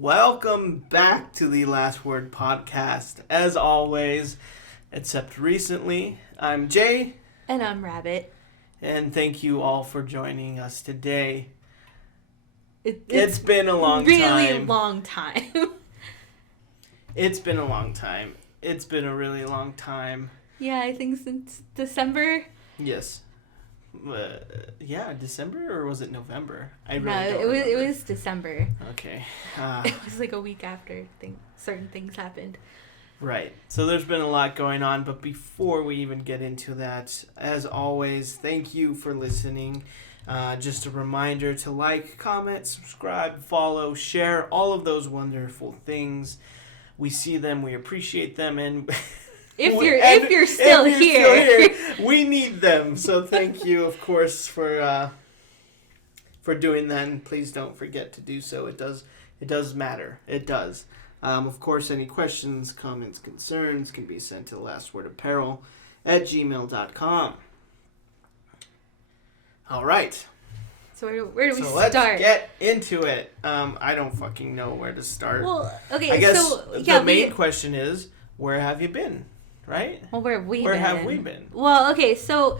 Welcome back to the Last Word podcast. As always, except recently, I'm Jay. And I'm Rabbit. And thank you all for joining us today. It's been a long time. Really long time. It's been a long time. It's been a really long time. Yeah, I think since December. Yes. December or was it November? It was December. Okay. It was like a week after certain things happened. Right. So there's been a lot going on, but before we even get into that, as always, thank you for listening. Just a reminder to like, comment, subscribe, follow, share, all of those wonderful things. We see them, we appreciate them, and if you're still here, we need them. So thank you, of course, for doing that. And please don't forget to do so. It does matter. It does. Of course, any questions, comments, concerns can be sent to lastwordapparel@gmail.com. All right. So where do we start? Let's get into it. I don't fucking know where to start. Well, okay. I guess the main question is, where have you been? Right? Well, where have we been? Well, okay, so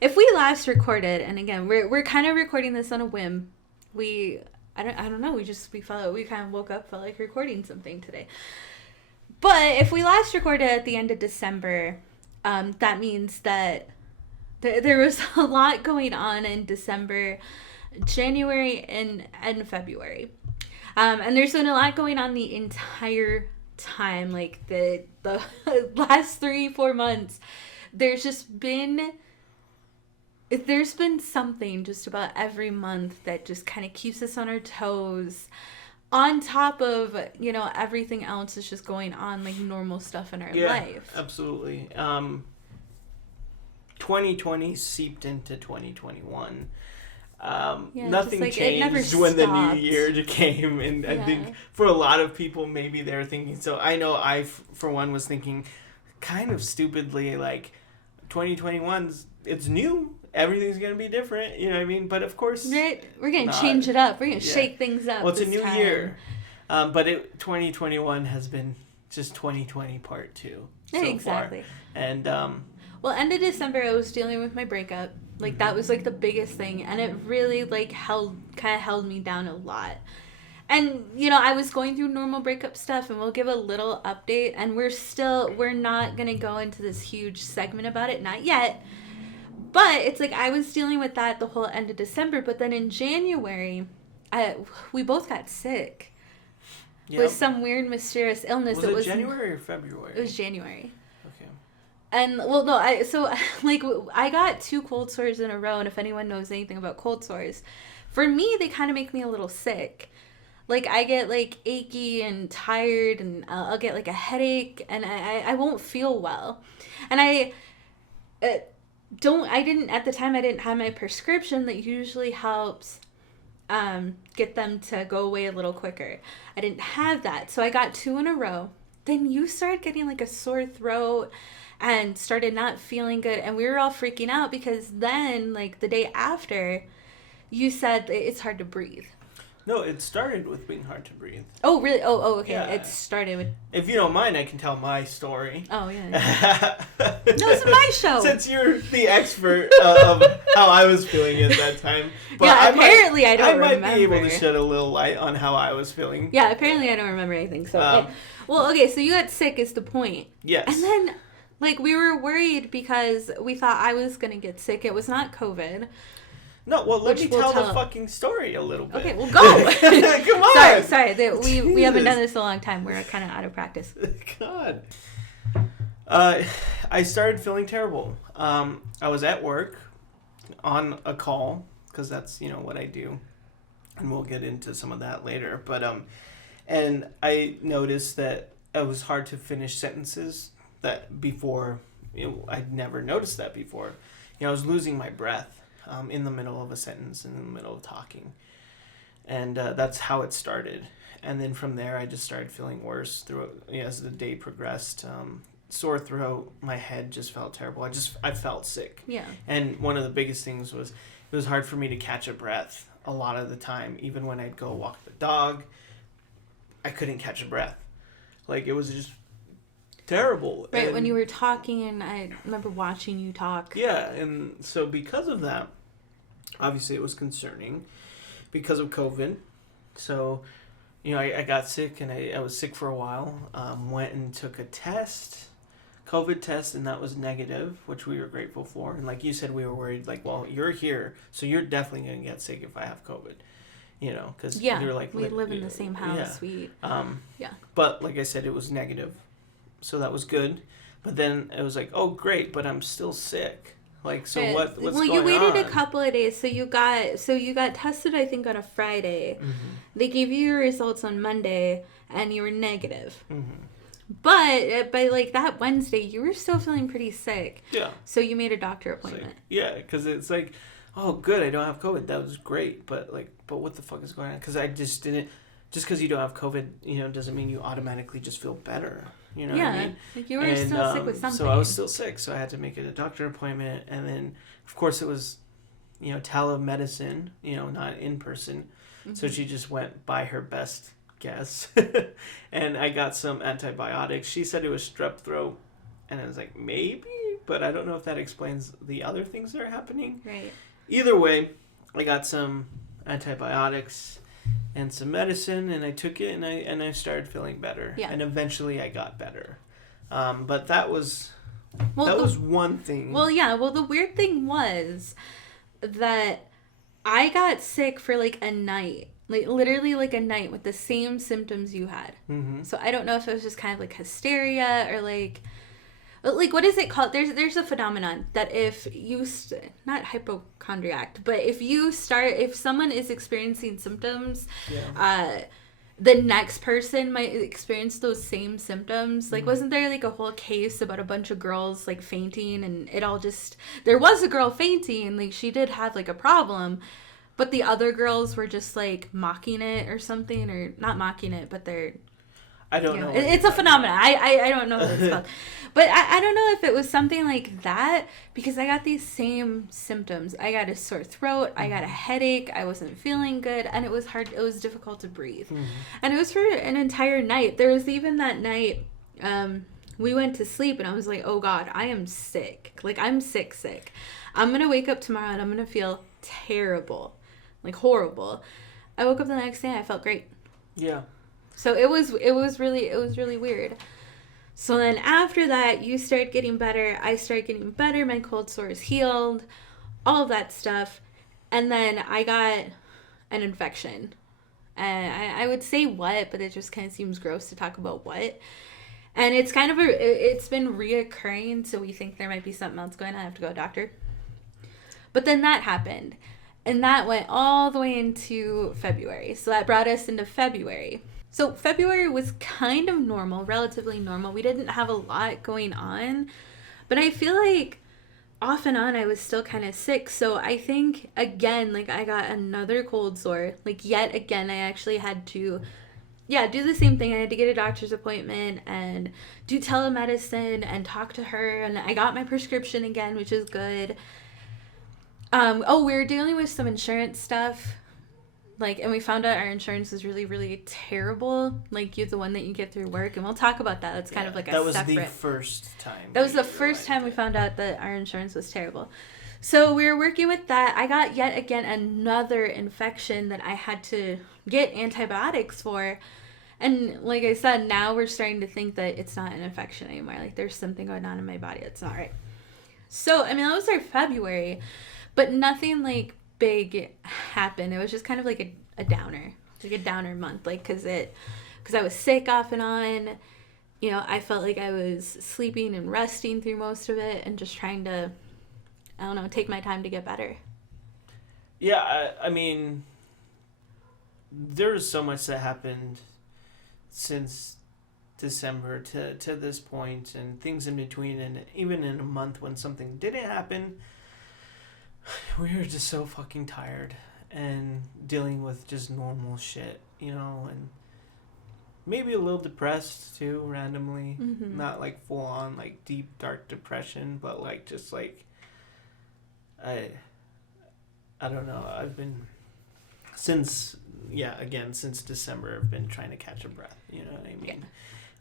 if we last recorded, and again, we're kind of recording this on a whim. I don't know. We kind of woke up, felt like recording something today. But if we last recorded at the end of December, that means that there was a lot going on in December, January, and February. And there's been a lot going on the entire time, like the last 3-4 months. There's been something just about every month that just kind of keeps us on our toes, on top of everything else that's just going on, like normal stuff in our life. Absolutely. 2020 seeped into 2021. Nothing changed when the new year came, and I think for a lot of people maybe they're thinking, so I know I for one was thinking kind of stupidly, like 2021's it's new, everything's gonna be different, you know what I mean? But of course, right, we're gonna change it up, we're gonna shake things up. Well, it's a new year, but 2021 has been just 2020 part 2 so exactly far. And well, end of December I was dealing with my breakup. Like, that was, like, the biggest thing. And it really, like, held me down a lot. And, I was going through normal breakup stuff. And we'll give a little update. And we're not going to go into this huge segment about it. Not yet. But it's like I was dealing with that the whole end of December. But then in January, we both got sick. Yep. With some weird, mysterious illness. Was it January or February? It was January. Okay. And, well, no, I got 2 cold sores in a row, and if anyone knows anything about cold sores, for me, they kind of make me a little sick. Like, I get, like, achy and tired, and I'll get, like, a headache, and I won't feel well. And at the time, I didn't have my prescription that usually helps get them to go away a little quicker. I didn't have that, so I got 2 in a row. Then you started getting, like, a sore throat and started not feeling good, and we were all freaking out because then, like, the day after, you said it's hard to breathe. No, it started with being hard to breathe. Oh, really? Oh, okay. Yeah. It started with... If you don't mind, I can tell my story. Oh, yeah. No, it's my show. Since you're the expert of how I was feeling at that time. But yeah, apparently I don't remember. I might be able to shed a little light on how I was feeling. Yeah, apparently I don't remember anything. So, well, okay, so you got sick is the point. Yes. And then, like, we were worried because we thought I was going to get sick. It was not COVID. No, well, let me tell the fucking story a little bit. Okay, well, go. Come on. Sorry. We haven't done this in a long time. We're kind of out of practice. God. I started feeling terrible. I was at work on a call, because that's, what I do. And we'll get into some of that later. But, and I noticed that it was hard to finish sentences that before, I'd never noticed that before. I was losing my breath in the middle of a sentence, in the middle of talking. And that's how it started. And then from there, I just started feeling worse as the day progressed. Sore throat, my head just felt terrible. I felt sick. Yeah. And one of the biggest things was it was hard for me to catch a breath a lot of the time. Even when I'd go walk the dog, I couldn't catch a breath. Like, it was just terrible. Right, when you were talking, and I remember watching you talk. Yeah, and so because of that, obviously it was concerning because of COVID. So, I got sick, and I was sick for a while. Went and took a COVID test, and that was negative, which we were grateful for. And like you said, we were worried, like, well, you're here, so you're definitely going to get sick if I have COVID. Because you're like... we live in the same house. Yeah. But like I said, it was negative. So that was good. But then it was like, oh, great, but I'm still sick. Like, so what's going on? Well, you waited a couple of days. So you got tested, I think, on a Friday. Mm-hmm. They gave you your results on Monday, and you were negative. Mm-hmm. But by like that Wednesday, you were still feeling pretty sick. Yeah. So you made a doctor appointment. Yeah, because it's like, oh, good, I don't have COVID. That was great. But what the fuck is going on? Because I just didn't. Just because you don't have COVID, doesn't mean you automatically just feel better. You know what I mean? Like you were still sick with something. So I was still sick, so I had to make it a doctor appointment, and then of course it was, telemedicine, not in person. Mm-hmm. So she just went by her best guess, and I got some antibiotics. She said it was strep throat, and I was like, maybe, but I don't know if that explains the other things that are happening. Right. Either way, I got some antibiotics and some medicine, and I took it, and I started feeling better. Yeah. And eventually I got better. But that was was one thing. Well, yeah. Well, the weird thing was that I got sick for like a night. Like, literally, like, a night with the same symptoms you had. Mm-hmm. So, I don't know if it was just kind of, like, hysteria or, like, what is it called? There's a phenomenon that if you, not hypochondriac, but if someone is experiencing symptoms, the next person might experience those same symptoms. Like, wasn't there, like, a whole case about a bunch of girls, like, fainting, and there was a girl fainting, like, she did have, like, a problem. But the other girls were just, like, mocking it or something. Or not mocking it, but they're... I don't know. It's a phenomenon. I don't know what it's called. But I don't know if it was something like that. Because I got these same symptoms. I got a sore throat. I got a headache. I wasn't feeling good. And it was hard. It was difficult to breathe. Mm-hmm. And it was for an entire night. There was even that night... we went to sleep. And I was like, oh, God, I am sick. Like, I'm sick. I'm going to wake up tomorrow. And I'm going to feel terrible. Like, horrible. I woke up the next day and I felt great. Yeah. So it was really weird. So then after that, you started getting better. I started getting better. My cold sores healed. All of that stuff. And then I got an infection. And I would say what, but it just kind of seems gross to talk about what. And it's kind of it's been reoccurring. So we think there might be something else going on. I have to go to a doctor. But then that happened. And that went all the way into February. So that brought us into February. So February was kind of normal, relatively normal. We didn't have a lot going on. But I feel like off and on I was still kind of sick. So I think, again, like I got another cold sore. Like yet again, I actually had to, do the same thing. I had to get a doctor's appointment and do telemedicine and talk to her. And I got my prescription again, which is good. We were dealing with some insurance stuff, like, and we found out our insurance is really, really terrible. Like, you're the one that you get through work, and we'll talk about that. That's kind of like a separate... That was the first time. That was the first time we found out that our insurance was terrible. So we were working with that. I got yet again another infection that I had to get antibiotics for. And like I said, now we're starting to think that it's not an infection anymore. Like, there's something going on in my body that's not right. So, I mean, that was our February. But nothing, like, big happened. It was just kind of like a downer. Like a downer month. Like, because I was sick off and on. I felt like I was sleeping and resting through most of it and just trying to, I don't know, take my time to get better. Yeah, I mean, there's so much that happened since December to this point, and things in between, and even in a month when something didn't happen, we were just so fucking tired and dealing with just normal shit, and maybe a little depressed too, randomly. Mm-hmm. Not like full on like deep dark depression, but like just like I don't know. I've been since December. I've been trying to catch a breath. You know what I mean? Yeah.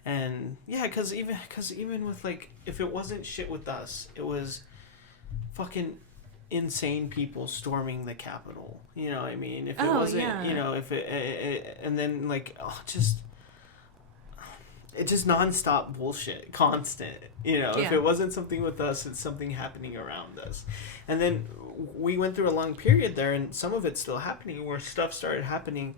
And yeah, because even with like, if it wasn't shit with us, it was fucking insane people storming the Capitol. You know what I mean? If it wasn't, if it and then like, it's just nonstop bullshit, constant. If it wasn't something with us, it's something happening around us. And then we went through a long period there, and some of it's still happening, where stuff started happening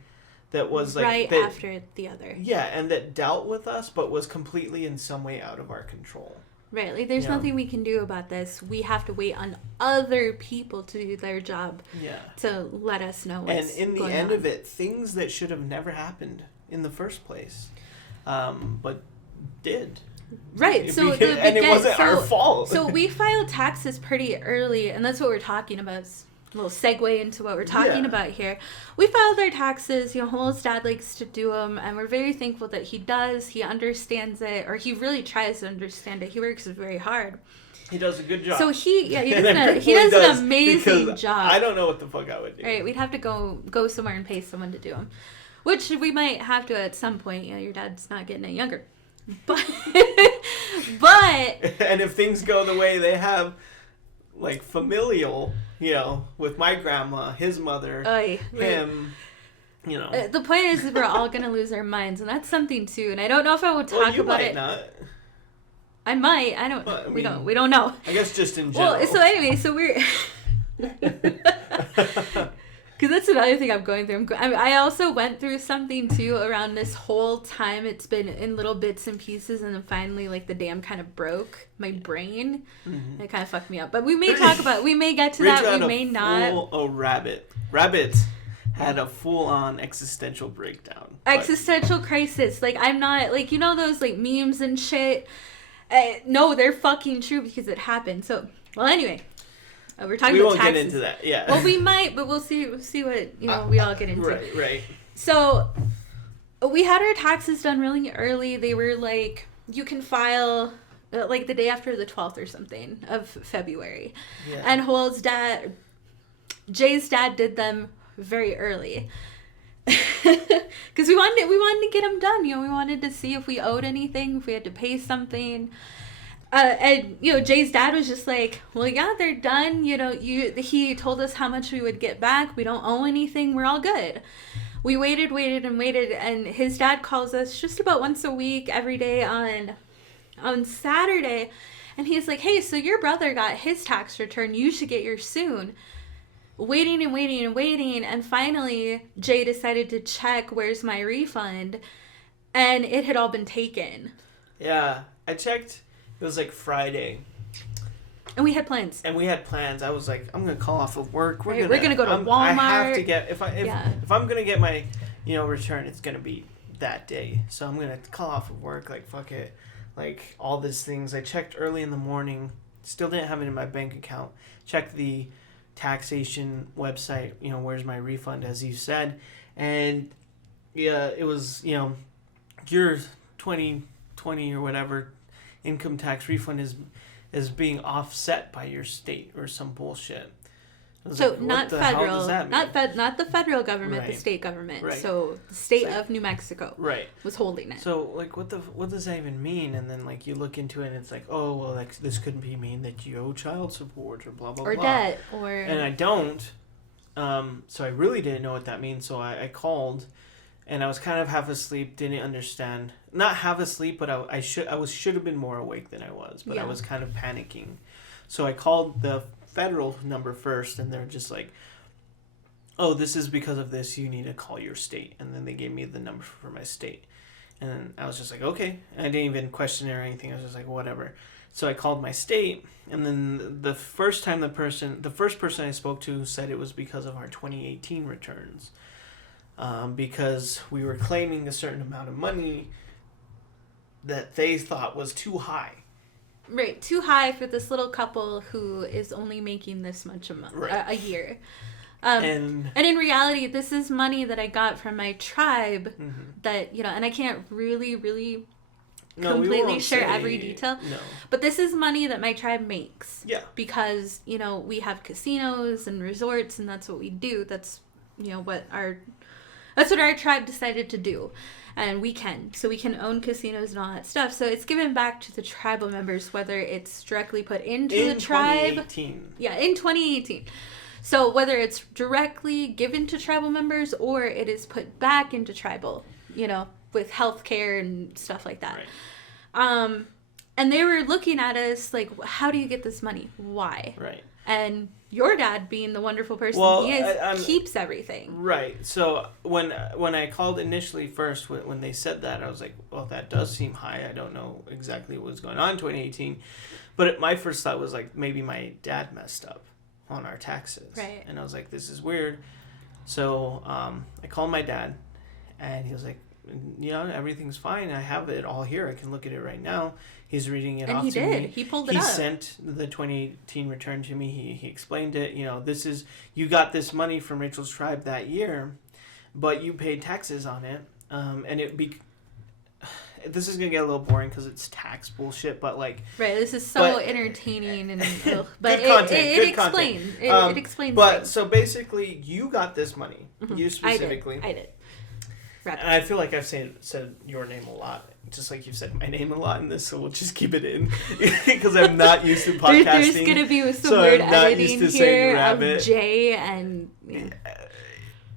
that was like after the other. Yeah, and that dealt with us, but was completely in some way out of our control. Right, like there's nothing we can do about this. We have to wait on other people to do their job. Yeah. To let us know what's going on. And in the end of it, things that should have never happened in the first place, but did. Right, so and it wasn't our fault. So we filed taxes pretty early, and that's what we're talking about. A little segue into what we're talking about here. We filed our taxes. Hol's dad likes to do them, and we're very thankful that he does. He understands it, or he really tries to understand it. He works very hard. He does a good job. So he does an amazing job. I don't know what the fuck I would do. Right, we'd have to go somewhere and pay someone to do them, which we might have to at some point. Your dad's not getting any younger, but and if things go the way they have, like familial, with my grandma, his mother, him, The point is we're all gonna lose our minds, and that's something too. And I don't know if I would talk about it. Not. I might. I don't. Well, we don't know. I guess just in general. Well, so anyway, so we're. Because that's another thing I'm going through. I also went through something too around this whole time. It's been in little bits and pieces, and then finally, like, the dam kind of broke my brain. Mm-hmm. It kind of fucked me up. But we may talk about. We may get to that. We may not. Rabbit had a full-on existential breakdown. Existential crisis. Like, I'm not like, those like memes and shit. No, they're fucking true because it happened. So, well, anyway. We're talking about taxes. We won't get into that, yeah. Well, we might, but we'll see what, we all get into. Right. So, we had our taxes done really early. They were like, you can file, like, the day after the 12th or something of February. Yeah. And Jay's dad did them very early. Because we wanted to get them done. We wanted to see if we owed anything, if we had to pay something. And Jay's dad was just like, well, yeah, they're done. He told us how much we would get back. We don't owe anything. We're all good. We waited, and his dad calls us just about once a week, every day on Saturday, and he's like, hey, so your brother got his tax return. You should get yours soon. Waiting, and finally, Jay decided to check where's my refund, and it had all been taken. Yeah, I checked. It was like Friday. And we had plans. I was like, I'm going to call off of work. We're going to go to Walmart. I have to get, if I'm going to get my, return, it's going to be that day. So I'm going to call off of work. Like, fuck it. Like, all these things. I checked early in the morning. Still didn't have it in my bank account. Checked the taxation website, where's my refund, as you said. And, yeah, it was, your 2020 or whatever income tax refund is being offset by your state or some bullshit. So like, not federal, not the federal government, right. The state government. Right. So the state of New Mexico, right, was holding it. So like, what does that even mean? And then like you look into it, and it's like, oh well, like this could mean that you owe child support or blah blah or blah. Debt or. And I don't. So I really didn't know what that means. So I called. And I was kind of half asleep, didn't understand. Not half asleep, but I should have been more awake than I was. But yeah. I was kind of panicking. So I called the federal number first, and they're just like, oh, this is because of this. You need to call your state. And then they gave me the number for my state. And I was just like, okay. I didn't even question it or anything. I was just like, whatever. So I called my state, and then the first person I spoke to said it was because of our 2018 returns. Because we were claiming a certain amount of money that they thought was too high. Right, too high for this little couple who is only making this much a year. And in reality, this is money that I got from my tribe that, and I can't really completely share every detail. No. But this is money that my tribe makes. Yeah. Because, we have casinos and resorts, and that's what we do. That's, what our tribe decided to do. And we can. So we can own casinos and all that stuff. So it's given back to the tribal members, whether it's directly put into the tribe. In 2018. Yeah, in 2018. So whether it's directly given to tribal members or it is put back into tribal, with healthcare and stuff like that. Right. And they were looking at us like, how do you get this money? Why? Right. And your dad, being the wonderful person he is, keeps everything. Right. So when I called initially first, when they said that, I was like, well, that does seem high. I don't know exactly what was going on in 2018. But my first thought was like, maybe my dad messed up on our taxes. Right. And I was like, this is weird. So I called my dad, and he was like, everything's fine. I have it all here. I can look at it right now. He's reading it off to me. And he did. He pulled it up. He sent the 2018 return to me. He explained it. You got this money from Rachel's tribe that year, but you paid taxes on it. And this is going to get a little boring because it's tax bullshit, but like... Right, this is so entertaining and... but it explains. It explains But, things. so basically, you got this money. Mm-hmm. You specifically. I did. And I feel like I've said your name a lot, just like you've said my name a lot in this, so we'll just keep it in because I'm not used to podcasting. There's going to be some weird editing here of Jay and... Yeah.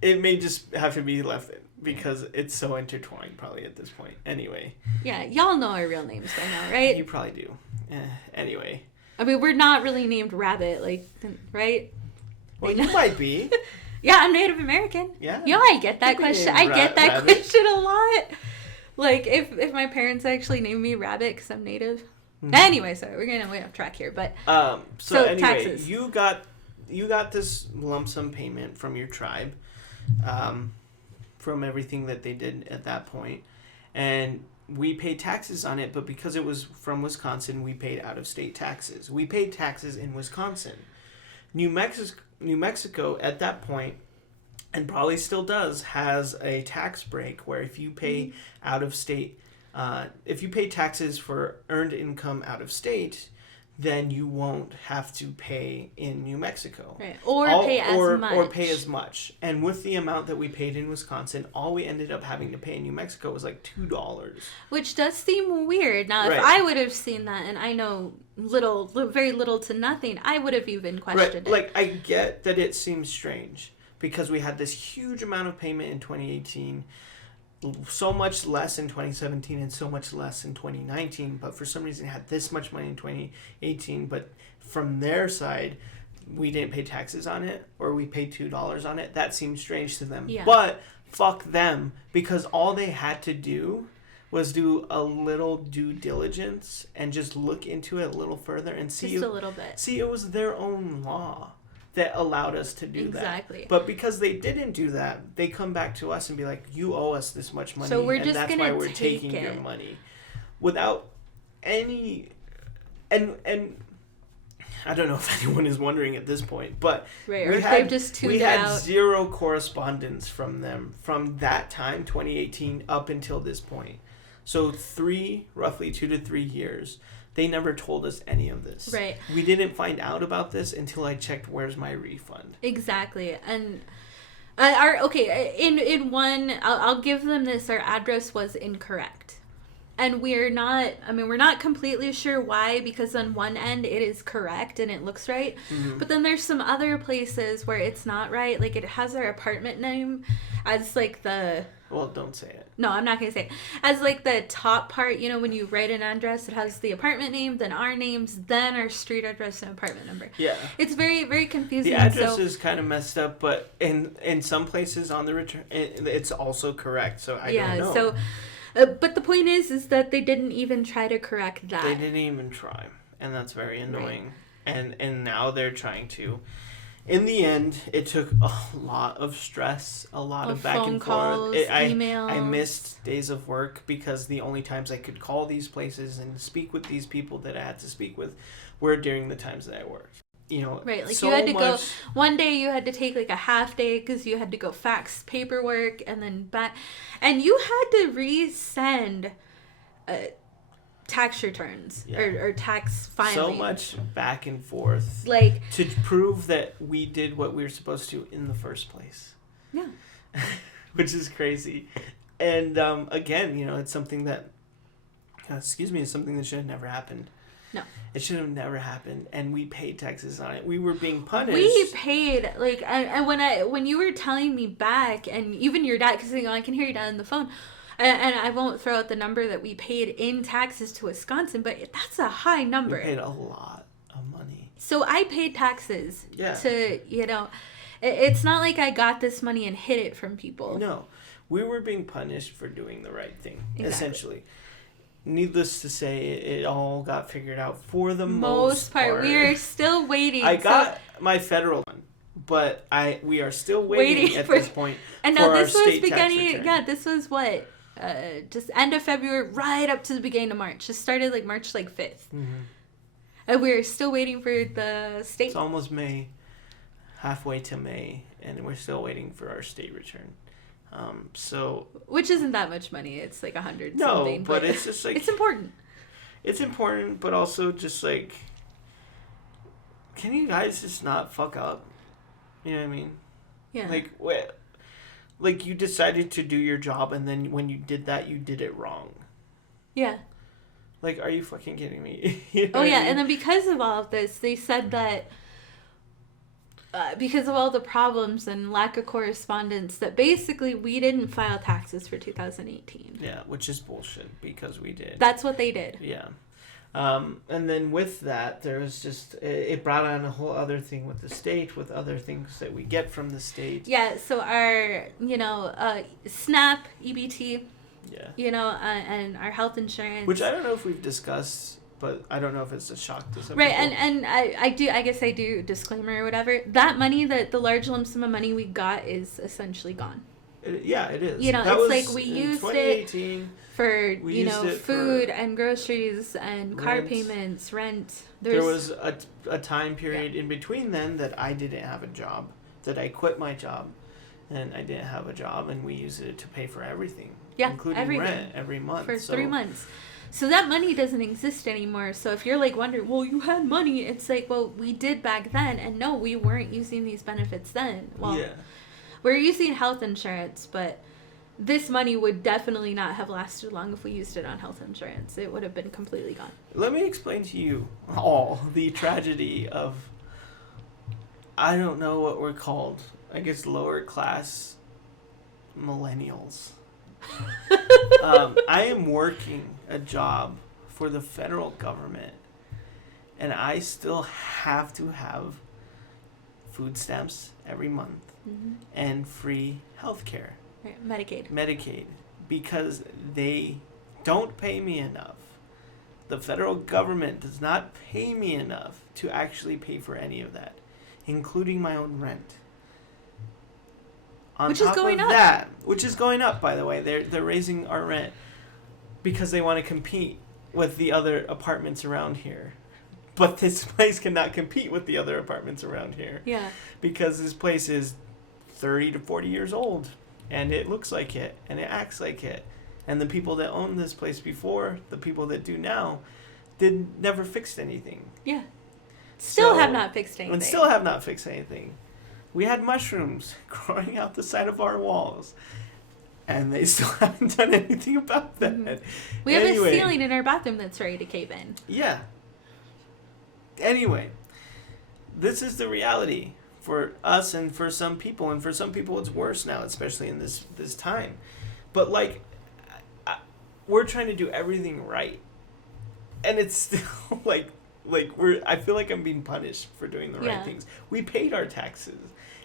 It may just have to be left in because it's so intertwined probably at this point. Anyway. Yeah, y'all know our real names by now, right? You probably do. Anyway. I mean, we're not really named Rabbit, right? Well, you might be. Yeah, I'm Native American. Yeah. I get that question. I get that question a lot. Like, if my parents actually named me Rabbit because I'm Native. Mm-hmm. Anyway, sorry, we're getting way off track here, but... So anyway, taxes. You got this lump sum payment from your tribe, from everything that they did at that point, and we paid taxes on it, but because it was from Wisconsin, we paid out-of-state taxes. We paid taxes in Wisconsin. New Mexico at that point, and probably still does, has a tax break where if you pay out of state, if you pay taxes for earned income out of state, then you won't have to pay in New Mexico. Right. Or pay as much. And with the amount that we paid in Wisconsin, all we ended up having to pay in New Mexico was like $2. Which does seem weird. Now, if I would have seen that, and I know very little to nothing, I would have even questioned it. Like, I get that it seems strange because we had this huge amount of payment in 2018, so much less in 2017 and so much less in 2019, but for some reason had this much money in 2018, but from their side we didn't pay taxes on it, or we paid $2 on it. That seems strange to them. Yeah. But fuck them, because all they had to do was do a little due diligence and just look into it a little further and see just a little bit. See, it was their own law that allowed us to do that. Exactly. But because they didn't do that, they come back to us and be like, you owe us this much money, so we're just and that's why we're taking your money. Without any... And I don't know if anyone is wondering at this point, but we had zero correspondence from them from that time, 2018, up until this point. So roughly 2 to 3 years, they never told us any of this. Right. We didn't find out about this until I checked where's my refund. Exactly. And in one, I'll give them this, our address was incorrect. And we're not completely sure why, because on one end it is correct and it looks right. Mm-hmm. But then there's some other places where it's not right. Like, it has our apartment name as like the... Well, don't say it. No, I'm not going to say it. As like the top part, when you write an address, it has the apartment name, then our names, then our street address and apartment number. Yeah. It's very, very confusing. The address is kind of messed up, but in some places on the return, it's also correct. So I don't know. So But the point is that they didn't even try to correct that. They didn't even try, and that's very annoying. Right. And now they're trying to. In the end, it took a lot of stress, a lot of back and forth. Emails. I missed days of work because the only times I could call these places and speak with these people that I had to speak with were during the times that I worked. You know, right? Like, so you had to go one day. You had to take like a half day because you had to go fax paperwork and then back, and you had to resend tax returns or tax filing. So much back and forth, like, to prove that we did what we were supposed to in the first place. Yeah, which is crazy. And again, you know, it's something that, it's something that should have never happened. No. It should have never happened, and we paid taxes on it. We were being punished. We paid, like, and when you were telling me back, and even your dad, because, you know, I can hear your dad on the phone, and I won't throw out the number that we paid in taxes to Wisconsin, but that's a high number. We paid a lot of money. So I paid taxes to, you know, it's not like I got this money and hid it from people. No, we were being punished for doing the right thing, essentially. Needless to say, it all got figured out for the most part. We are still waiting. I got my federal one, but we are still waiting at this point. And for no, this our was state beginning. Tax return. Yeah, this was what, just end of February, right up to the beginning of March. It started like March 5th, mm-hmm. And we're still waiting for the state. It's almost May, halfway to May, and we're still waiting for our state return. So, which isn't that much money. It's like 100 no, something. but it's just like, it's important. It's important, but also just like, can you guys just not fuck up? You know what I mean? Yeah. Like you decided to do your job, and then when you did that, you did it wrong. Yeah. Like, are you fucking kidding me? You know oh yeah, I mean? And then because of all of this, they said that. Because of all the problems and lack of correspondence, that basically we didn't file taxes for 2018. Yeah, which is bullshit, because we did. That's what they did. Yeah. And then with that, there was just, it brought on a whole other thing with the state, with other things that we get from the state. Yeah, so our, you know, SNAP, EBT, you know, and our health insurance. Which I don't know if we've discussed, but I don't know if it's a shock to some right, people. And I guess I do, disclaimer or whatever, that money, the large lump sum of money we got is essentially gone. It is. You know, that it's like we used it for, you know, food for and groceries and car payments, rent. There was a time period in between then that I didn't have a job, that I quit my job, and I didn't have a job, and we used it to pay for everything. Yeah, including everything. Rent every month. For 3 months. So that money doesn't exist anymore. So if you're like wondering, well, you had money, it's like, well, we did back then, and no, we weren't using these benefits then. Well, we're using health insurance, but this money would definitely not have lasted long if we used it on health insurance. It would have been completely gone. Let me explain to you all the tragedy of, I don't know what we're called, I guess lower class millennials. I am working a job for the federal government, and I still have to have food stamps every month, and free health care. Right. Medicaid. Because they don't pay me enough. The federal government does not pay me enough to actually pay for any of that, including my own rent. Which is going up. Which is going up, by the way. They're raising our rent because they want to compete with the other apartments around here. But this place cannot compete with the other apartments around here. Yeah. Because this place is 30 to 40 years old, and it looks like it, and it acts like it. And the people that owned this place before, the people that do now, never fixed anything. Yeah. Still have not fixed anything. And still have not fixed anything. We had mushrooms growing out the side of our walls, and they still haven't done anything about that. Mm-hmm. We have a ceiling in our bathroom that's ready to cave in. Yeah. Anyway, this is the reality for us and for some people, and for some people it's worse now, especially in this time. But like, we're trying to do everything right, and it's still like I feel like I'm being punished for doing the right things. We paid our taxes,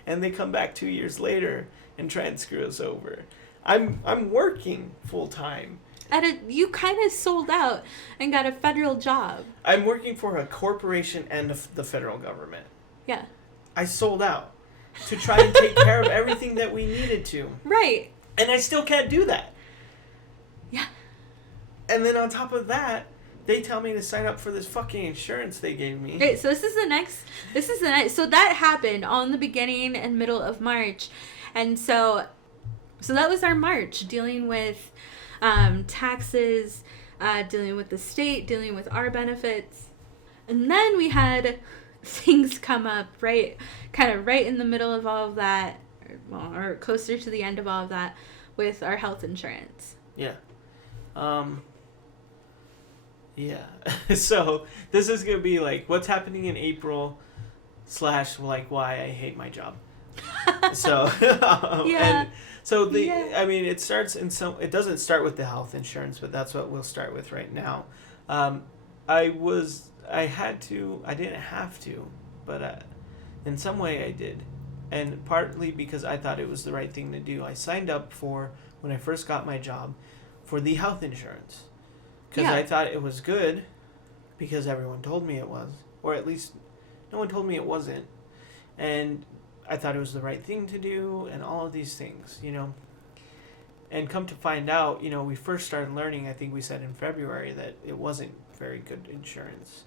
and they come back 2 years later and try and screw us over. I'm working full time, You kind of sold out and got a federal job. I'm working for a corporation and the federal government. Yeah. I sold out to try and take care of everything that we needed to. Right. And I still can't do that. Yeah. And then on top of that, they tell me to sign up for this fucking insurance they gave me. Okay, so this is the next. So that happened on the beginning and middle of March. And so that was our March, dealing with taxes, dealing with the state, dealing with our benefits. And then we had things come up right in the middle of all of that, or closer to the end of all of that, with our health insurance. Yeah. Yeah. So this is going to be like what's happening in April / like why I hate my job. So yeah. And so I mean it starts it doesn't start with the health insurance, but that's what we'll start with right now. I didn't have to, but in some way I did. And partly because I thought it was the right thing to do. I signed up for, when I first got my job, for the health insurance. Because I thought it was good, because everyone told me it was. Or at least, no one told me it wasn't. And I thought it was the right thing to do, and all of these things, And come to find out, we first started learning, I think we said in February, that it wasn't very good insurance.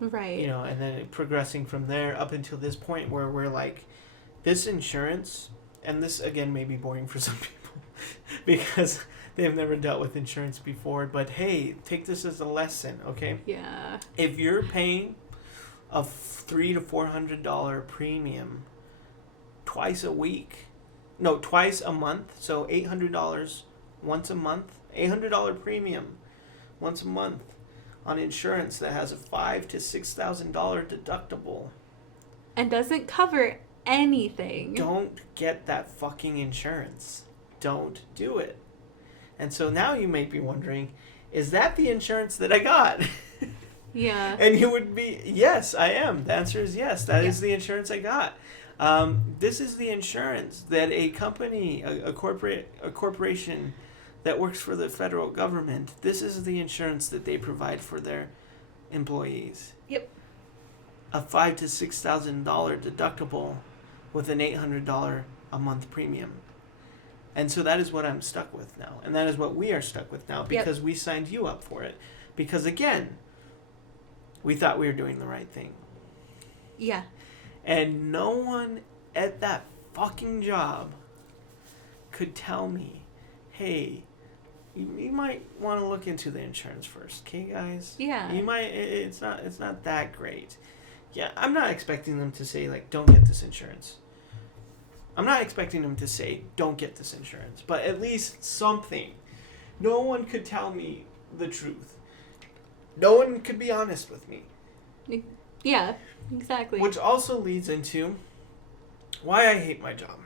Right. And then progressing from there up until this point where we're like, this insurance, and this again may be boring for some people because they've never dealt with insurance before, but hey, take this as a lesson, okay? Yeah. If you're paying a $300 to $400 premium twice a month, so $800 once a month, $800 premium once a month on insurance that has a $5,000 to $6,000 deductible and doesn't cover anything. Don't get that fucking insurance. Don't do it. And so now you may be wondering, is that the insurance that I got? Yeah. And you would be, yes, I am. The answer is yes. That is the insurance I got. This is the insurance that a company, a corporation that works for the federal government, this is the insurance that they provide for their employees. Yep. A $5,000 to $6,000 deductible with an $800 a month premium. And so that is what I'm stuck with now. And that is what we are stuck with now because we signed you up for it. Because again, we thought we were doing the right thing. Yeah. And no one at that fucking job could tell me, hey, you might want to look into the insurance first, okay, guys? Yeah. You might. It's not that great. Yeah, I'm not expecting them to say like, don't get this insurance. I'm not expecting them to say, don't get this insurance, but at least something. No one could tell me the truth. No one could be honest with me. Yeah, exactly. Which also leads into why I hate my job.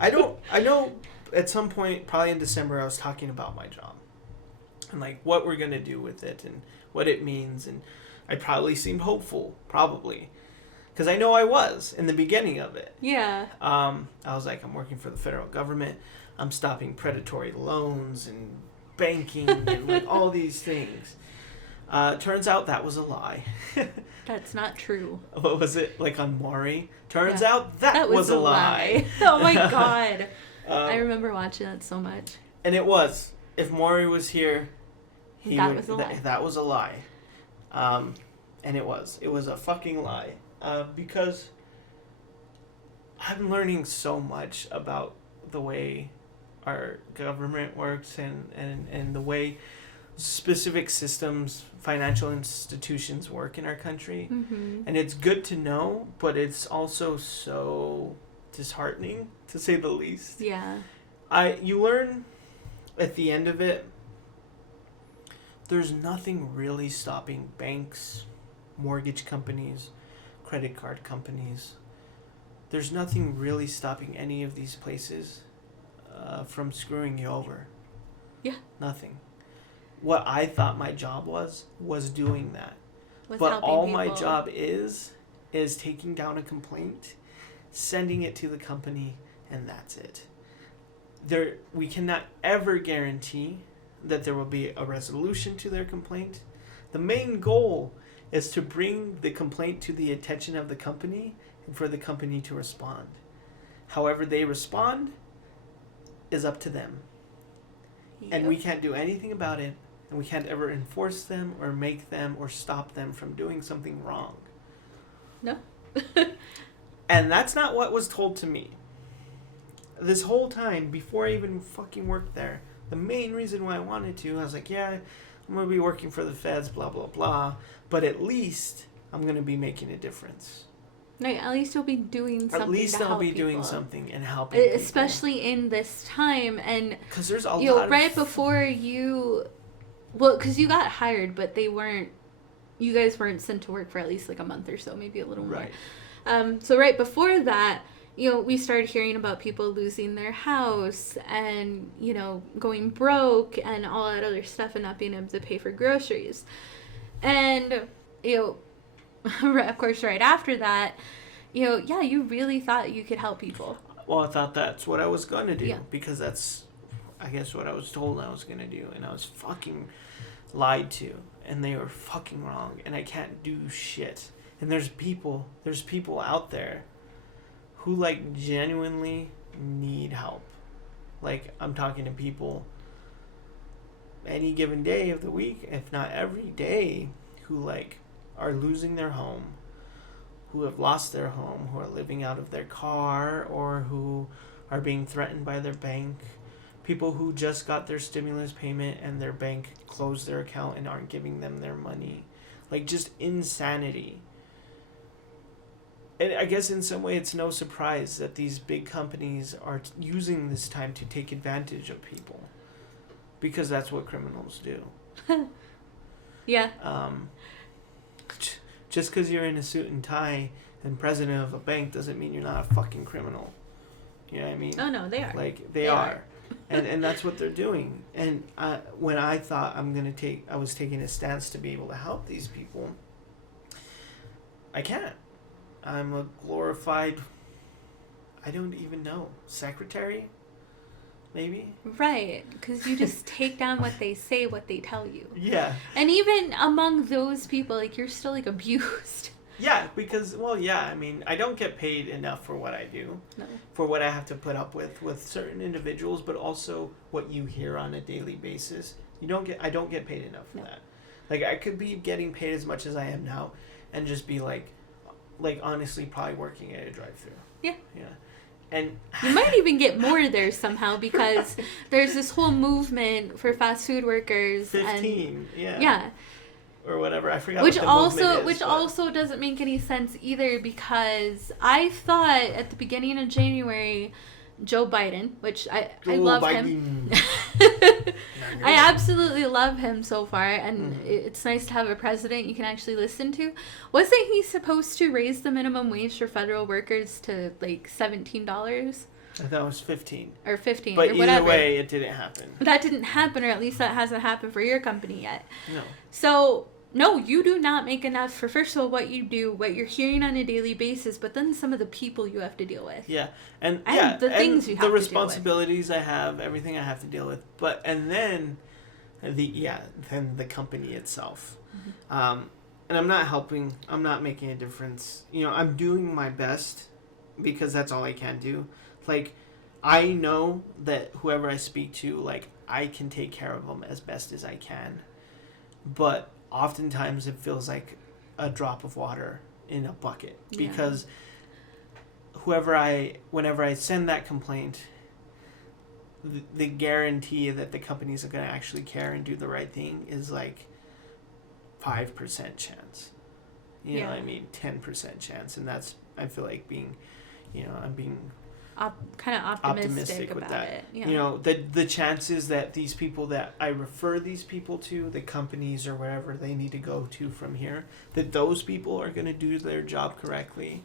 I know at some point, probably in December, I was talking about my job. And like what we're going to do with it and what it means. And I probably seemed hopeful, probably. Because I know I was in the beginning of it. Yeah. I was like, I'm working for the federal government. I'm stopping predatory loans and banking and like all these things. Turns out that was a lie. That's not true. What was it? Like on Maury? Turns out that was a lie. Oh my God. I remember watching that so much. And it was. If Maury was here, was a lie. That was a lie. And it was. It was a fucking lie. Because I'm learning so much about the way our government works and the way specific systems, financial institutions work in our country. Mm-hmm. And it's good to know, but it's also so disheartening, to say the least. Yeah. You learn at the end of it, there's nothing really stopping banks, mortgage companies, credit card companies. There's nothing really stopping any of these places from screwing you over. Yeah. Nothing. What I thought my job was doing that. But people. all my job is taking down a complaint, sending it to the company, and that's it. we cannot ever guarantee that there will be a resolution to their complaint. The main goal is to bring the complaint to the attention of the company and for the company to respond. However they respond is up to them. Yep. And we can't do anything about it, and we can't ever enforce them or make them or stop them from doing something wrong. No. And that's not what was told to me. This whole time, before I even fucking worked there, the main reason why I wanted to, I was like, yeah, I'm going to be working for the feds, blah, blah, blah, but at least I'm going to be making a difference. Right, at least you'll be doing something. At least I'll be doing something and helping especially people. In this time, and because there's a lot right before you, well, because you got hired, but you guys weren't sent to work for at least like a month or so, maybe a little more. Right. So right before that, we started hearing about people losing their house and going broke and all that other stuff and not being able to pay for groceries, and of course, right after that, you really thought you could help people. Well, I thought that's what I was going to do because that's, I guess, what I was told I was going to do. And I was fucking lied to. And they were fucking wrong. And I can't do shit. And there's people out there who, like, genuinely need help. Like, I'm talking to people any given day of the week, if not every day, who, like, are losing their home, who have lost their home, who are living out of their car, or who are being threatened by their bank, people who just got their stimulus payment and their bank closed their account and aren't giving them their money. Like, just insanity. And I guess in some way it's no surprise that these big companies are using this time to take advantage of people, because that's what criminals do. Yeah. Just because you're in a suit and tie and president of a bank doesn't mean you're not a fucking criminal. You know what I mean? Oh, no, they are. Like, they are. And that's what they're doing. And when I thought I was taking a stance to be able to help these people, I can't. I'm a glorified, I don't even know, secretary? Maybe? Right, because you just take down what they say, what they tell you. Yeah. And even among those people, like, you're still, like, abused. Yeah, because, well, yeah, I mean, I don't get paid enough for what I do. No. For what I have to put up with certain individuals, but also what you hear on a daily basis. I don't get paid enough for that. Like, I could be getting paid as much as I am now and just be, like honestly, probably working at a drive-thru. Yeah. Yeah. And you might even get more there somehow, because there's this whole movement for fast food workers. 15, yeah. Or whatever. I forgot which what the also movement is, also doesn't make any sense either, because I thought at the beginning of January, Joe Biden, which I love him. I absolutely love him so far, and it's nice to have a president you can actually listen to. Wasn't he supposed to raise the minimum wage for federal workers to like $17? I thought it was 15. Or 15, but or whatever. But either way, it didn't happen. That didn't happen, or at least that hasn't happened for your company yet. No. So, no, you do not make enough for, first of all, what you do, what you're hearing on a daily basis, but then some of the people you have to deal with. Yeah. And the things you have to deal with. The responsibilities I have, everything I have to deal with. And then the company itself. Mm-hmm. And I'm not helping. I'm not making a difference. I'm doing my best because that's all I can do. Like, I know that whoever I speak to, like, I can take care of them as best as I can. But oftentimes it feels like a drop of water in a bucket, because whenever I send that complaint, the guarantee that the companies are going to actually care and do the right thing is like 5% chance. You know what I mean? 10% chance. And that's, I feel like being, I'm being kind of optimistic with about that. It. Yeah. The chances that these people that I refer these people to, the companies or wherever they need to go to from here, that those people are going to do their job correctly.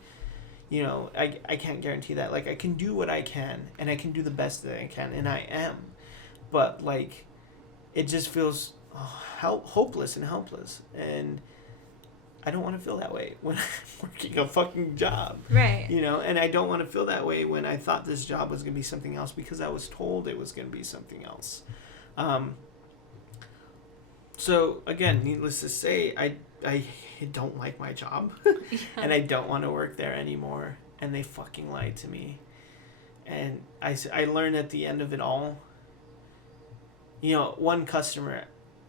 I can't guarantee that. Like, I can do what I can, and I can do the best that I can, and I am. But, like, it just feels hopeless and helpless. And I don't want to feel that way when I'm working a fucking job. Right. You know, and I don't want to feel that way when I thought this job was going to be something else because I was told it was going to be something else. So, again, needless to say, I don't like my job. Yeah. And I don't want to work there anymore. And they fucking lied to me. And I learned at the end of it all, you know, one customer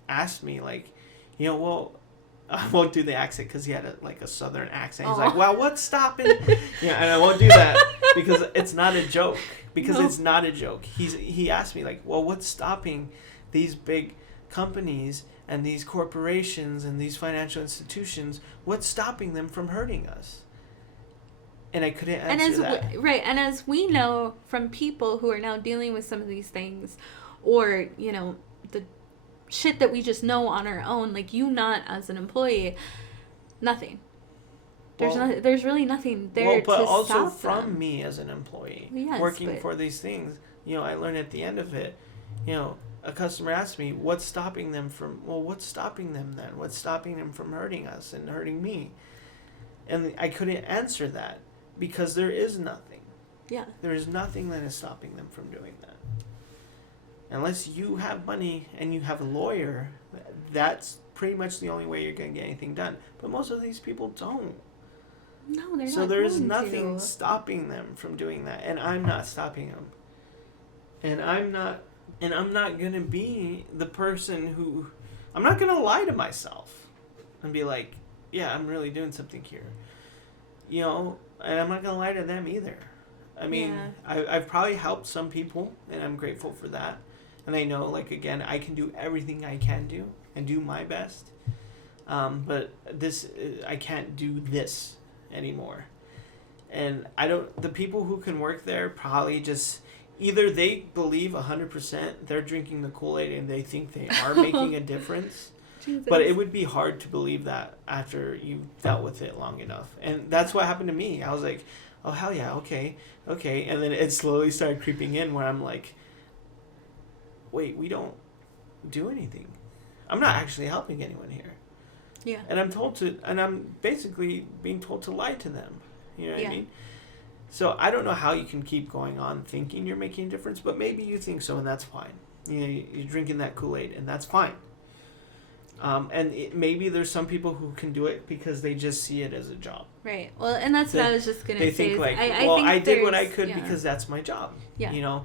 asked me, like, you know, well, I won't do the accent because he had a southern accent. He's like, well, what's stopping? Yeah, and I won't do that because it's not a joke. It's not a joke. He asked me, like, well, what's stopping these big companies and these corporations and these financial institutions? What's stopping them from hurting us? And I couldn't answer that. Right, and as we know from people who are now dealing with some of these things, or, you know, the shit that we just know on our own, like, you not as an employee, nothing. There's really nothing there to stop them. But also from me as an employee, working for these things, you know, I learned at the end of it, you know, a customer asked me, what's stopping them from, well, what's stopping them then? What's stopping them from hurting us and hurting me? And I couldn't answer that because there is nothing. Yeah. There is nothing that is stopping them from doing that. Unless you have money and you have a lawyer, that's pretty much the only way you're going to get anything done. But most of these people don't. No, they're not. So there's nothing stopping them from doing that, and I'm not stopping them. And I'm not going to be the person who, I'm not going to lie to myself and be like, yeah, I'm really doing something here. You know, and I'm not going to lie to them either. I mean, I've probably helped some people, and I'm grateful for that. And I know, like, again, I can do everything I can do and do my best. But I can't do this anymore. And the people who can work there probably just, either they believe 100% they're drinking the Kool-Aid and they think they are making a difference. Jesus. But it would be hard to believe that after you've dealt with it long enough. And that's what happened to me. I was like, oh, hell yeah, okay. And then it slowly started creeping in where I'm like, wait, we don't do anything. I'm not actually helping anyone here. Yeah. And I'm basically being told to lie to them. You know what I mean? So I don't know how you can keep going on thinking you're making a difference, but maybe you think so, and that's fine. You know, you're drinking that Kool-Aid, and that's fine. Maybe there's some people who can do it because they just see it as a job. Right. Well, and that's what I was just going to say. They think like, I did what I could because that's my job. Yeah. You know,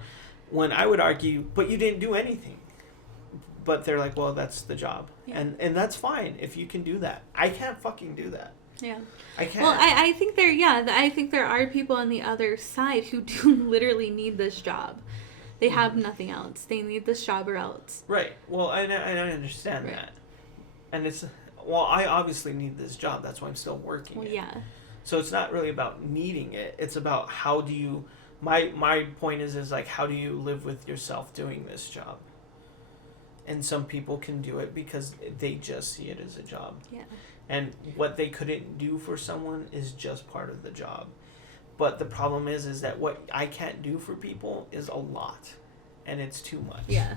when I would argue, but you didn't do anything. But they're like, well, that's the job. Yeah. And that's fine if you can do that. I can't fucking do that. Yeah. I can't. Well, I think there are people on the other side who do literally need this job. They have nothing else. They need this job or else. Right. Well, I understand that. And I obviously need this job. That's why I'm still working it. Yeah. So it's not really about needing it. It's about how do you, my point is like, how do you live with yourself doing this job? And some people can do it because they just see it as a job. Yeah. And what they couldn't do for someone is just part of the job. But the problem is that what I can't do for people is a lot. And it's too much. Yeah.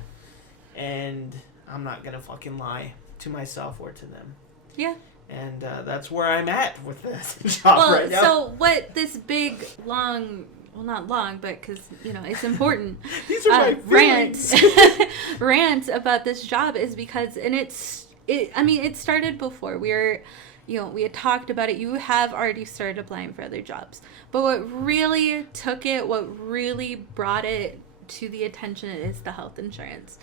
And I'm not going to fucking lie to myself or to them. Yeah. And that's where I'm at with this job right now. So what this big, long... Well, not long, but because, you know, it's important. These are my rant about this job is because, and it started before. We had talked about it. You have already started applying for other jobs. But what really brought it to the attention is the health insurance.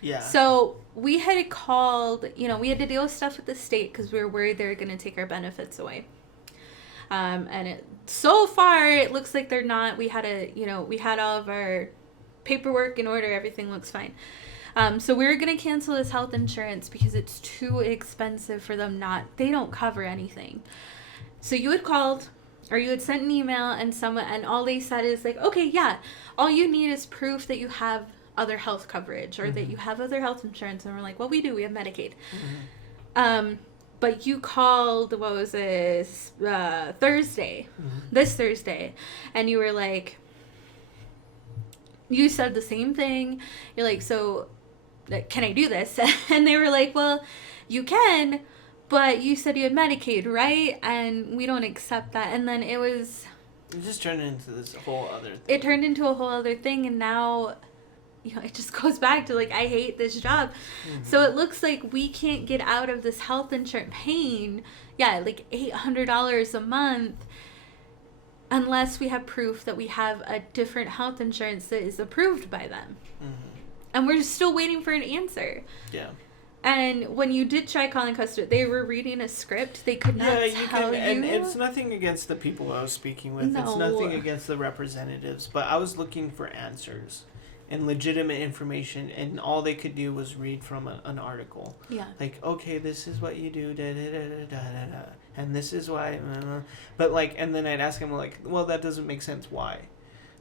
Yeah. So we had called, we had to deal with stuff with the state because we were worried they were going to take our benefits away. And so far it looks like they're not. We had all of our paperwork in order. Everything looks fine. So we were going to cancel this health insurance because it's too expensive for them. They don't cover anything. So you had called or you had sent an email and all they said is like, okay, yeah, all you need is proof that you have other health coverage or that you have other health insurance. And we're like, well, we do. We have Medicaid. Mm-hmm. But you called, what was this, Thursday, this Thursday, and you were like, you said the same thing. You're like, so can I do this? And they were like, well, you can, but you said you had Medicaid, right? And we don't accept that. And then it just turned into this whole other thing. It turned into a whole other thing, and now, it just goes back to, like, I hate this job. Mm-hmm. So it looks like we can't get out of this health insurance paying, like $800 a month, unless we have proof that we have a different health insurance that is approved by them. Mm-hmm. And we're still waiting for an answer. Yeah. And when you did try calling customer, they were reading a script. They could not tell you. And it's nothing against the people I was speaking with. No. It's nothing against the representatives. But I was looking for answers and legitimate information, and all they could do was read from an article. Yeah. Like, okay, this is what you do, da da da da da da, and this is why. But like, and then I'd ask them like, well, that doesn't make sense. Why?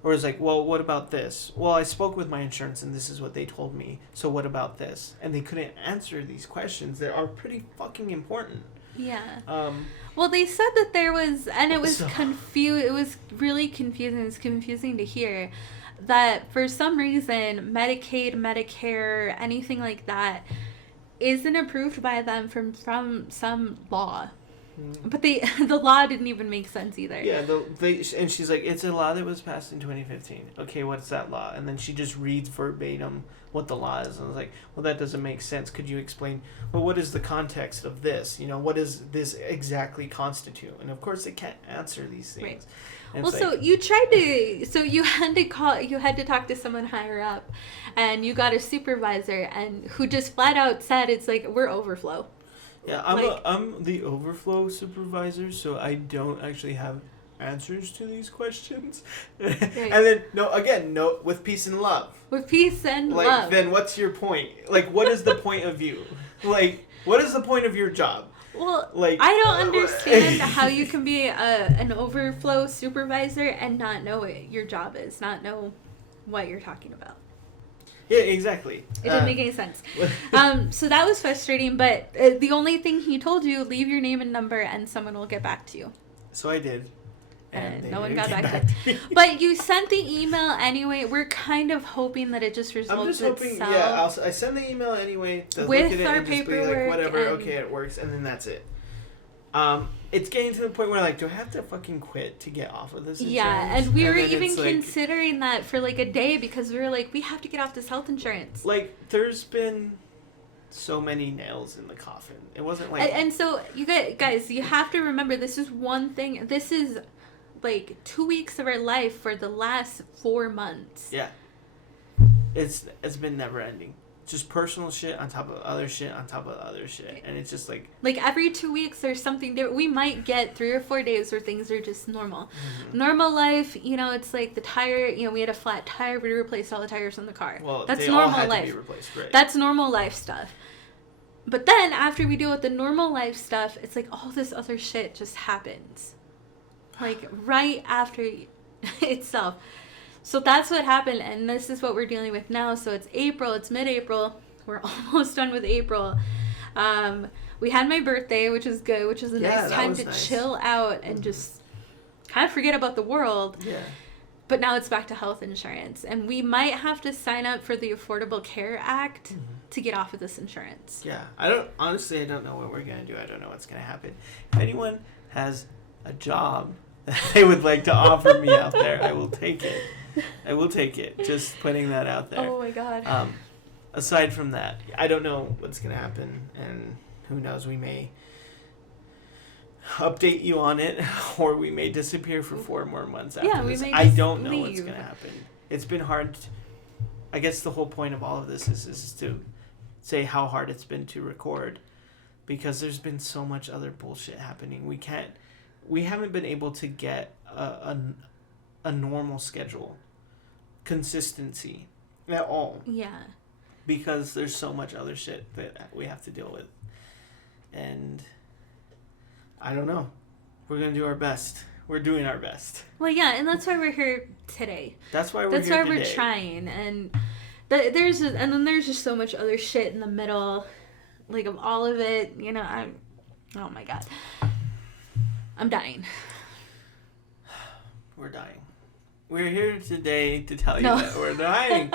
Or it's like, well, what about this? Well, I spoke with my insurance and this is what they told me. So what about this? And they couldn't answer these questions that are pretty fucking important. Yeah. Well, they said that there was, and it was it was really confusing. It was confusing to hear that for some reason, Medicaid, Medicare, anything like that isn't approved by them from some law. But the law didn't even make sense either. Yeah, and she's like, it's a law that was passed in 2015. Okay, what's that law? And then she just reads verbatim what the law is. And I was like, well, that doesn't make sense. Could you explain, well, what is the context of this? What does this exactly constitute? And of course, they can't answer these things. Right. Well, so you tried to, so you had to talk to someone higher up, and you got a supervisor, and who just flat out said, it's like, we're overflow. Yeah, I'm the overflow supervisor, so I don't actually have answers to these questions. Right. And then, no, with peace and love. With peace and love. Like, then what's your point? Like, what is the point of you? Like, what is the point of your job? Well, like, I don't understand how you can be an overflow supervisor and not know what your job is, not know what you're talking about. Yeah, exactly. It didn't make any sense. So that was frustrating, but the only thing he told you, leave your name and number and someone will get back to you. So I did. And no one got back to you. But you sent the email anyway. We're kind of hoping that it just resolves itself. I'm just hoping, I send the email anyway. To with look at it our and just paperwork. Be like, whatever, okay, it works, and then that's it. It's getting to the point where, like, do I have to fucking quit to get off of this insurance? Yeah, and we were even considering that for, like, a day because we were like, we have to get off this health insurance. Like, there's been so many nails in the coffin. It wasn't like... And so, you guys, you have to remember, this is one thing. This is, like, 2 weeks of our life for the last 4 months. Yeah. It's been never ending. Just personal shit on top of other shit on top of other shit. And it's just like... Like, every 2 weeks there's something different. We might get 3 or 4 days where things are just normal. Mm-hmm. Normal life, it's like the tire, we had a flat tire, we replaced all the tires in the car. Well, that's they normal all had life. To be replaced, right. That's normal life stuff. But then, after we deal with the normal life stuff, it's like all this other shit just happens. Like, right after itself. So that's what happened, and this is what we're dealing with now. So it's April, it's mid-April. We're almost done with April. We had my birthday, which is good, which is a nice time to chill out and just kind of forget about the world. Yeah. But now it's back to health insurance, and we might have to sign up for the Affordable Care Act to get off of this insurance. Yeah. I don't know what we're going to do. I don't know what's going to happen. If anyone has a job that they would like to offer me out there, I will take it. I will take it. Just putting that out there. Oh my God. Aside from that, I don't know what's going to happen, and who knows, we may update you on it, or we may disappear for 4 more months after this. I don't know what's going to happen. It's been hard. I guess the whole point of all of this is to say how hard it's been to record, because there's been so much other bullshit happening. We haven't been able to get a normal schedule, consistency at all. Yeah. Because there's so much other shit that we have to deal with. And I don't know. We're going to do our best. We're doing our best. Well, yeah, and that's why we're here today. That's why we're trying. And there's just so much other shit in the middle, like, of all of it. Oh my God. I'm dying. We're dying. we're here today to tell you that we're dying.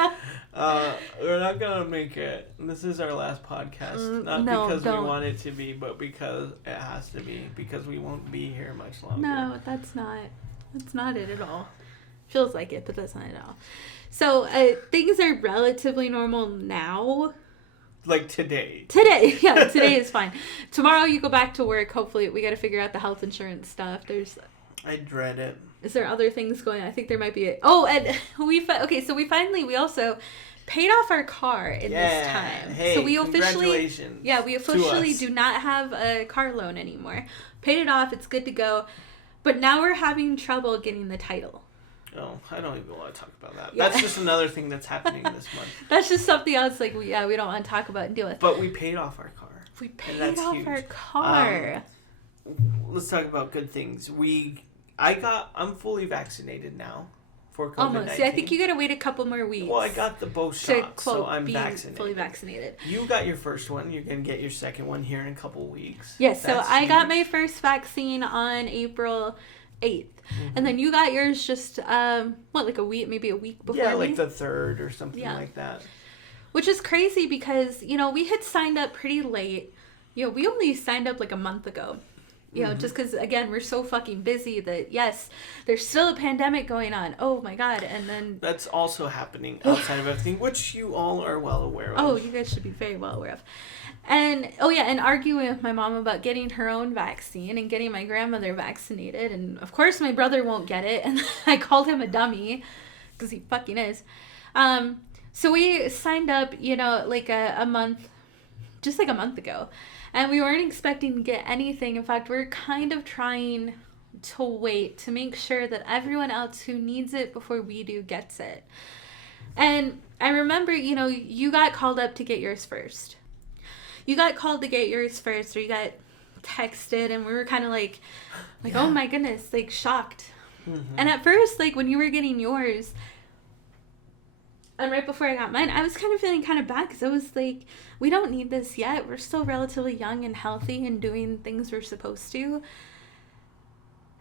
We're not gonna make it. This is our last podcast. Not because we want it to be, but because it has to be. Because we won't be here much longer. No, that's not it at all. Feels like it, but that's not it at all. So things are relatively normal now. Like today. Today is fine. Tomorrow you go back to work. Hopefully we got to figure out the health insurance stuff. I dread it. Is there other things going on? I think there might be. And we also paid off our car in this time. Hey, so we officially do not have a car loan anymore. Paid it off. It's good to go. But now we're having trouble getting the title. Oh, I don't even want to talk about that. Yeah. That's just another thing that's happening this month. That's just something else we don't want to talk about and deal with. But we paid off our car. We paid off our car. Let's talk about good things. I'm fully vaccinated now for COVID-19. Almost. See, I think you got to wait a couple more weeks. Well, I got both shots, so I'm vaccinated. Fully vaccinated. You got your first one. You're going to get your second one here in a couple weeks. Yes, so I got my first vaccine on April 8th. Mm-hmm. And then you got yours just, like a week, maybe a week before me? Like the 3rd or something like that. Which is crazy because, we had signed up pretty late. We only signed up like a month ago. Just because, again, we're so fucking busy that, yes, there's still a pandemic going on. Oh, my God. And then... That's also happening outside of everything, which you all are well aware of. Oh, you guys should be very well aware of. And, and arguing with my mom about getting her own vaccine and getting my grandmother vaccinated. And, of course, my brother won't get it. And I called him a dummy because he fucking is. So we signed up, like a month ago. And we weren't expecting to get anything. In fact, we're kind of trying to wait to make sure that everyone else who needs it before we do gets it. And I remember, you got called up to get yours first. You got called to get yours first, or you got texted, and we were kind of like, oh my goodness, like shocked. Mm-hmm. And at first, like when you were getting yours, and right before I got mine, I was kind of feeling kind of bad because I was like, we don't need this yet. We're still relatively young and healthy and doing things we're supposed to.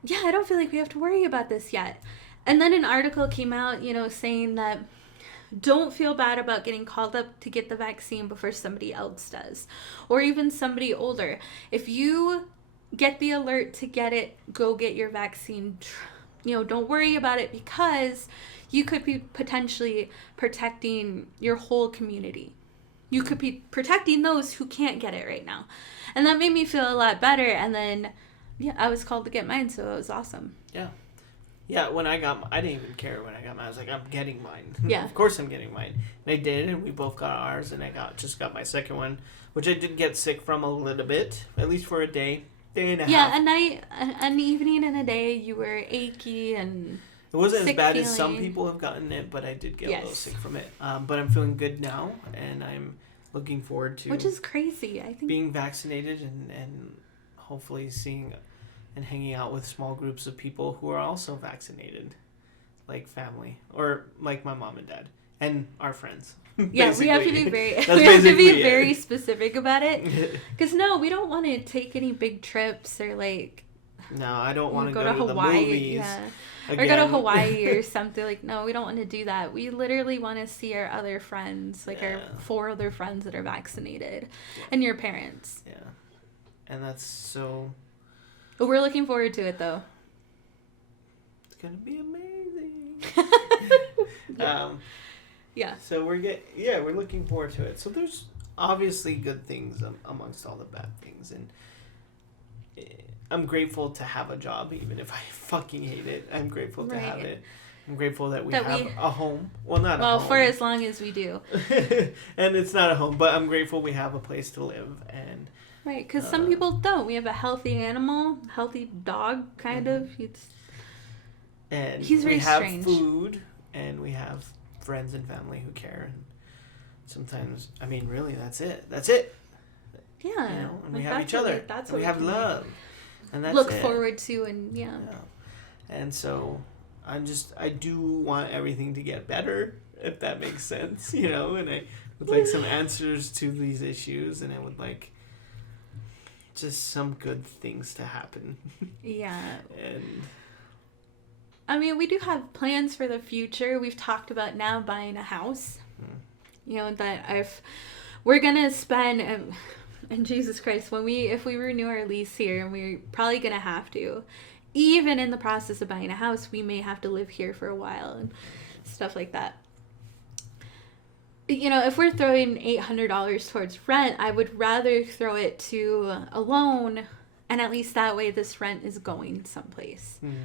Yeah, I don't feel like we have to worry about this yet. And then an article came out, saying that don't feel bad about getting called up to get the vaccine before somebody else does, or even somebody older. If you get the alert to get it, go get your vaccine. Don't worry about it because you could be potentially protecting your whole community. You could be protecting those who can't get it right now. And that made me feel a lot better. And then, I was called to get mine, so it was awesome. Yeah. Yeah, when I got I didn't even care when I got mine. I was like, I'm getting mine. Yeah. Of course I'm getting mine. And I did, and we both got ours, and I just got my second one, which I did get sick from a little bit, at least for a day and a half. Yeah, a night, an evening and a day, you were achy and it wasn't as bad feeling. As some people have gotten it, but I did get a little sick from it. But I'm feeling good now, and I'm looking forward to... Which is crazy, I think. Being vaccinated and hopefully seeing and hanging out with small groups of people who are also vaccinated, like family, or like my mom and dad, and our friends. Yeah, we have to be very specific about it. Because we don't want to take any big trips or like... No, I don't want to go to Hawaii, the movies. Yeah. Or go to Hawaii or something. Like, no, we don't want to do that. We literally want to see our other friends, like our 4 other friends that are vaccinated, and your parents. Yeah. And that's so... But we're looking forward to it, though. It's going to be amazing. Yeah. So we're looking forward to it. So there's obviously good things amongst all the bad things, and I'm grateful to have a job, even if I fucking hate it. I'm grateful to have it. I'm grateful that we have a home. Well, not a home. Well, for as long as we do. And it's not a home, but I'm grateful we have a place to live. And right, because some people don't. We have a healthy animal, healthy dog, kind of. He's very strange. We have food, and we have friends and family who care. And sometimes, I mean, really, that's it. That's it. Yeah. And we have each other. That's what we have love. And that's look forward to, and yeah. And so I do want everything to get better, if that makes sense, and I would like some answers to these issues, and I would like just some good things to happen. Yeah. And I mean, we do have plans for the future. We've talked about now buying a house. You know, that we're going to spend, and Jesus Christ, if we renew our lease here, and we're probably going to have to, even in the process of buying a house, we may have to live here for a while and stuff like that. You know, if we're throwing $800 towards rent, I would rather throw it to a loan, and at least that way this rent is going someplace. Mm-hmm.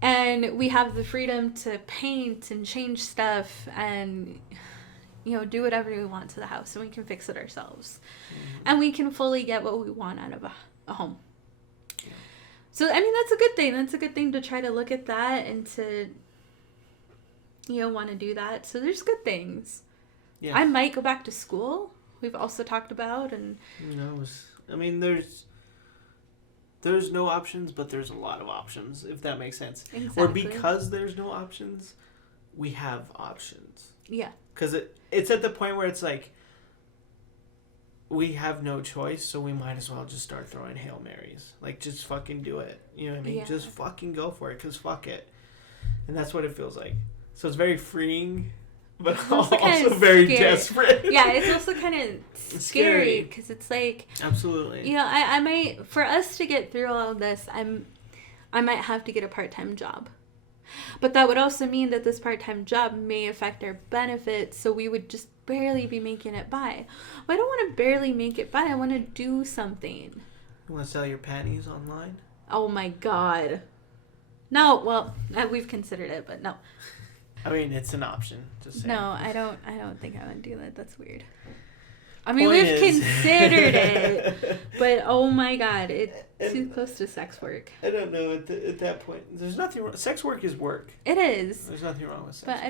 And we have the freedom to paint and change stuff and, you know, do whatever we want to the house, and we can fix it ourselves. Mm-hmm. And we can fully get what we want out of a home. Yeah. So, I mean, that's a good thing. That's a good thing to try to look at that and to, you know, want to do that. So there's good things. Yeah. I might go back to school. We've also talked about, and you know, I mean, there's no options, but there's a lot of options, if that makes sense. Exactly. Or because there's no options, we have options. Yeah. Because it's at the point where it's like, we have no choice, so we might as well just start throwing Hail Marys. Like, just fucking do it. You know what I mean? Yeah. Just fucking go for it, because fuck it. And that's what it feels like. So it's very freeing, but also very desperate. Yeah, it's also kind of scary because it's like... Absolutely. You know, I might... For us to get through all of this, I might have to get a part-time job. But that would also mean that this part-time job may affect our benefits, so we would just barely be making it by. Well, I don't want to barely make it by. I want to do something. You want to sell your panties online? Oh, my God. No, well, we've considered it, but no. I mean, it's an option. Just saying. No, I don't think I would do that. That's weird. I mean, we've considered it, but oh my God, it's too close to sex work. I don't know. At that point, there's nothing wrong. Sex work is work. It is. There's nothing wrong with sex work. But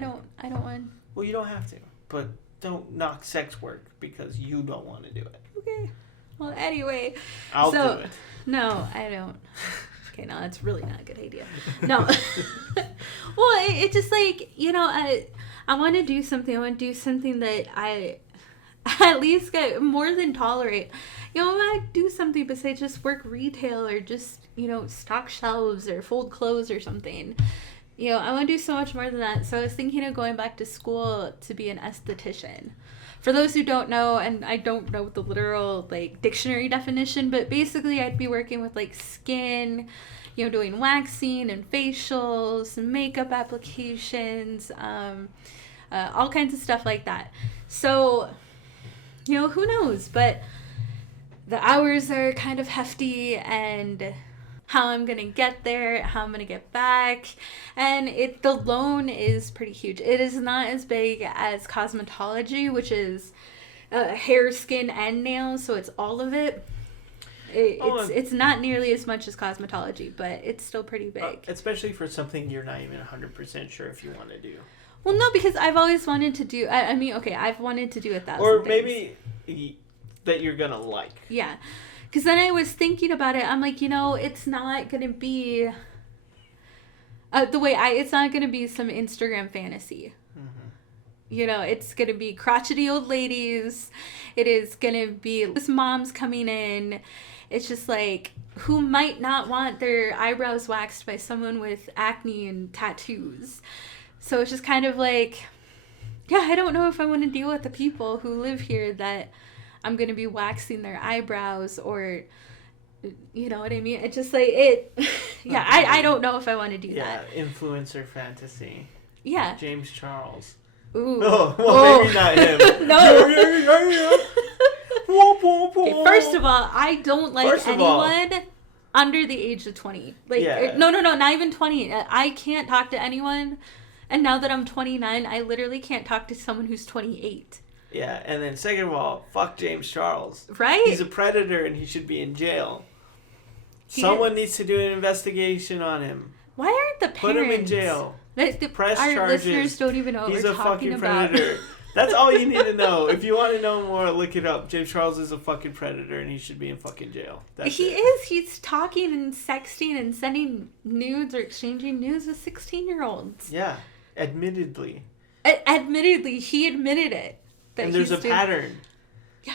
I don't want... Well, you don't have to, but don't knock sex work because you don't want to do it. Okay. Well, anyway. I'll do it. No, I don't. Okay, no, that's really not a good idea. No. Well, it just like, you know, I want to do something. I want to do something that I at least get more than tolerate. You know, I might do something besides just work retail or just, you know, stock shelves or fold clothes or something. You know, I want to do so much more than that. So I was thinking of going back to school to be an esthetician. For those who don't know, and I don't know the literal, like, dictionary definition, but basically I'd be working with, like, skin, you know, doing waxing and facials, and makeup applications, all kinds of stuff like that. So, you know, who knows? But the hours are kind of hefty, and how I'm going to get there, how I'm going to get back. And the loan is pretty huge. It is not as big as cosmetology, which is hair, skin, and nails. So it's all of it. It's not nearly as much as cosmetology, but it's still pretty big. Especially for something you're not even 100% sure if you want to do. Well, no, because I've always wanted to do... I mean, okay, I've wanted to do 1,000 Or things. Maybe that you're going to like. Yeah. Because then I was thinking about it. I'm like, you know, it's not going to be it's not going to be some Instagram fantasy. Mm-hmm. You know, it's going to be crotchety old ladies. It is going to be this moms coming in. It's just like, who might not want their eyebrows waxed by someone with acne and tattoos? So it's just kind of like, yeah, I don't know if I want to deal with the people who live here that I'm going to be waxing their eyebrows or, you know what I mean? It's just like, yeah, I don't know if I want to do that. Yeah, influencer fantasy. Yeah. James Charles. Ooh. Oh, well, maybe not him. No. Okay, first of all, I don't like anyone under the age of 20. Like, yeah. No, not even 20. I can't talk to anyone. And now that I'm 29, I literally can't talk to someone who's 28. Yeah, and then second of all, fuck James Charles. Right? He's a predator and he should be in jail. Someone needs to do an investigation on him. Why aren't the parents... Put him in jail. Press our charges. Listeners don't even know what we're talking about. He's a fucking predator. That's all you need to know. If you want to know more, look it up. James Charles is a fucking predator and he should be in fucking jail. He is. He's talking and sexting and sending nudes or exchanging nudes with 16-year-olds. Yeah, admittedly. Admittedly, he admitted it. And there's a pattern. Yeah.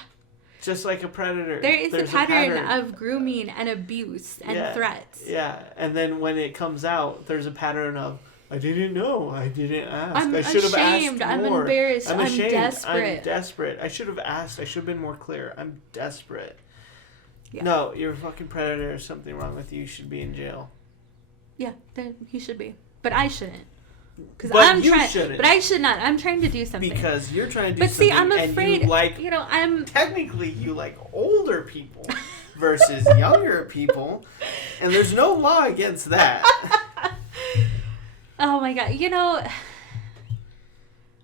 Just like a predator. There's a pattern of grooming and abuse and threats. Yeah, and then when it comes out, there's a pattern of, I didn't know. I didn't ask. I should have asked more. I'm embarrassed. I'm desperate. I'm desperate. I should have asked. I should have been more clear. I'm desperate. Yeah. No, you're a fucking predator. There's something wrong with you. You should be in jail. Yeah, then he should be. But I shouldn't. But I should not. I'm trying to do something. Because you're trying to do something. But see, I'm afraid. And technically, you like older people versus younger people. And there's no law against that. Oh my God.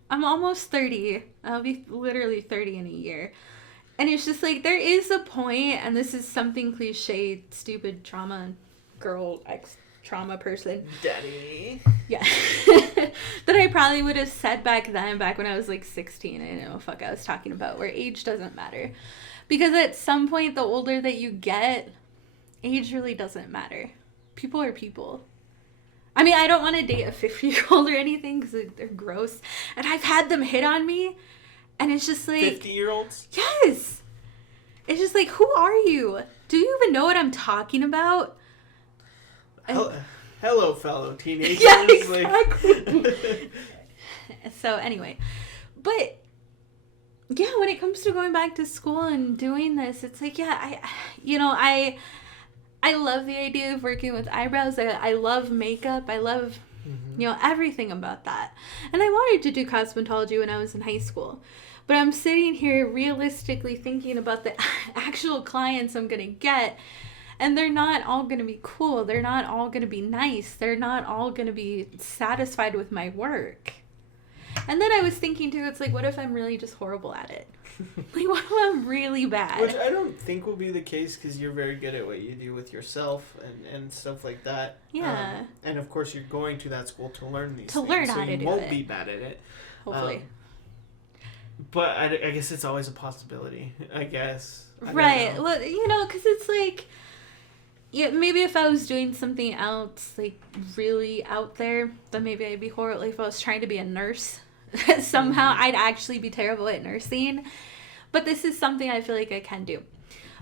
I'm almost 30. I'll be literally 30 in a year. And it's just like, there is a point, and this is something cliche, stupid trauma girl, ex-trauma person. Daddy. Yeah. That I probably would have said back when I was like 16. I didn't know what the fuck I was talking about, where age doesn't matter. Because at some point, the older that you get, age really doesn't matter. People are people. I mean, I don't want to date a 50-year-old or anything because they're gross. And I've had them hit on me. And it's just like... 50-year-olds? Yes! It's just like, who are you? Do you even know what I'm talking about? Hello, fellow teenagers. Yeah, exactly. So, anyway. But, yeah, when it comes to going back to school and doing this, it's like, yeah, I love the idea of working with eyebrows. I love makeup. I love, everything about that. And I wanted to do cosmetology when I was in high school. But I'm sitting here realistically thinking about the actual clients I'm going to get. And they're not all going to be cool. They're not all going to be nice. They're not all going to be satisfied with my work. And then I was thinking, too, it's like, what if I'm really just horrible at it? Like, what if I'm really bad? Which I don't think will be the case because you're very good at what you do with yourself and stuff like that. Yeah. And, of course, you're going to that school to learn these things. To learn how to do it. So you won't be bad at it. Hopefully. But I guess it's always a possibility, I guess. Right. Well, because it's like... Yeah, maybe if I was doing something else, like, really out there, then maybe I'd be horrible. Like, if I was trying to be a nurse, somehow I'd actually be terrible at nursing. But this is something I feel like I can do.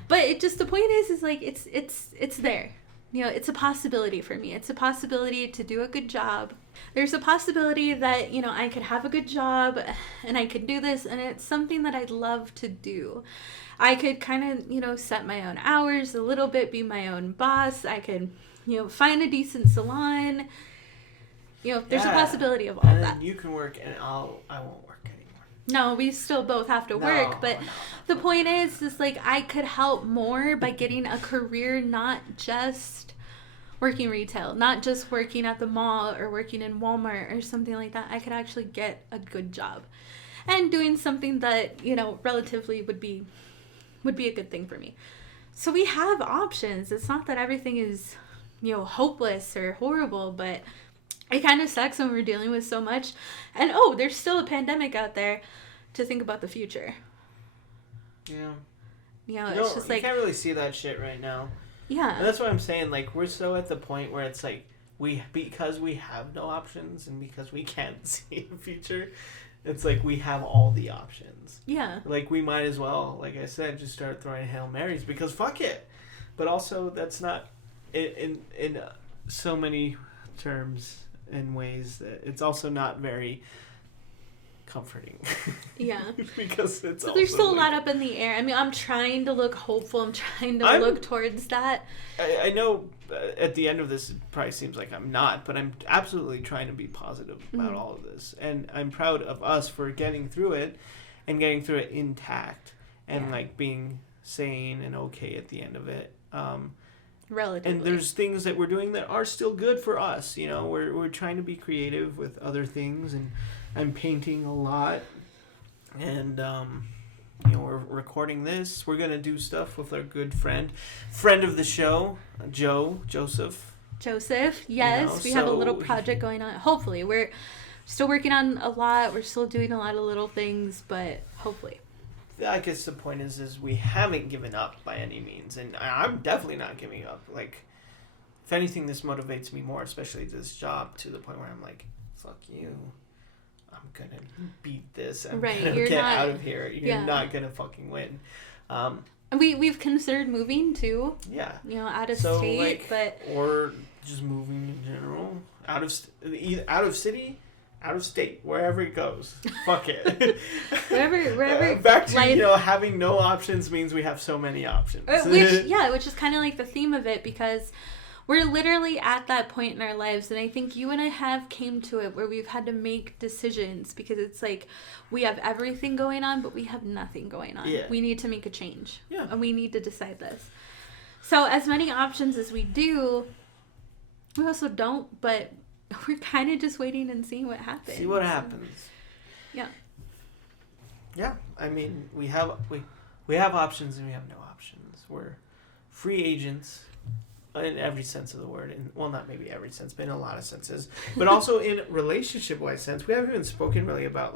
But the point is like, it's there. It's a possibility for me. It's a possibility to do a good job. There's a possibility that, I could have a good job and I could do this, and it's something that I'd love to do. I could kind of, set my own hours a little bit, be my own boss. I could, find a decent salon. There's a possibility of all that. You can work and I won't work anymore. No, we still both have to work. But the point is like, I could help more by getting a career, not just working retail, not just working at the mall or working in Walmart or something like that. I could actually get a good job and doing something that, relatively would be a good thing for me. So we have options. It's not that everything is, hopeless or horrible, but it kind of sucks when we're dealing with so much. And, there's still a pandemic out there to think about the future. Yeah. It's just like... You can't really see that shit right now. Yeah. And that's what I'm saying. Like, we're so at the point where it's like, because we have no options and because we can't see the future... It's like we have all the options. Yeah. Like, we might as well, like I said, just start throwing Hail Marys because fuck it. But also, that's not, in so many terms and ways, that it's also not very comforting. Yeah. Because it's so there's still a lot up in the air. I mean, I'm trying to look hopeful. I'm trying to look towards that. I know at the end of this, it probably seems like I'm not, but I'm absolutely trying to be positive about all of this. And I'm proud of us for getting through it and getting through it intact and like being sane and okay at the end of it. Relatively. And there's things that we're doing that are still good for us. We're trying to be creative with other things, and I'm painting a lot, and we're recording this. We're gonna do stuff with our good friend of the show, Joseph, yes. We have a little project going on. Hopefully, we're still working on a lot. We're still doing a lot of little things, but hopefully. I guess the point is we haven't given up by any means, and I'm definitely not giving up. Like, if anything, this motivates me more, especially this job, to the point where I'm like, fuck you. I'm gonna beat this. I'm gonna get out of here. You're not gonna fucking win. We've considered moving too. Yeah. Out of state, but or just moving in general, out of city, out of state, wherever it goes. Fuck it. wherever. Back to life, having no options means we have so many options. Which is kind of like the theme of it, because we're literally at that point in our lives, and I think you and I have came to it where we've had to make decisions, because it's like we have everything going on, but we have nothing going on. Yeah. We need to make a change. Yeah. And we need to decide this. So as many options as we do, we also don't, but we're kind of just waiting and seeing what happens. See what happens. Yeah. Yeah. I mean, we have options and we have no options. We're free agents. In every sense of the word, not maybe every sense, but in a lot of senses, but also in relationship-wise sense. We haven't even spoken really about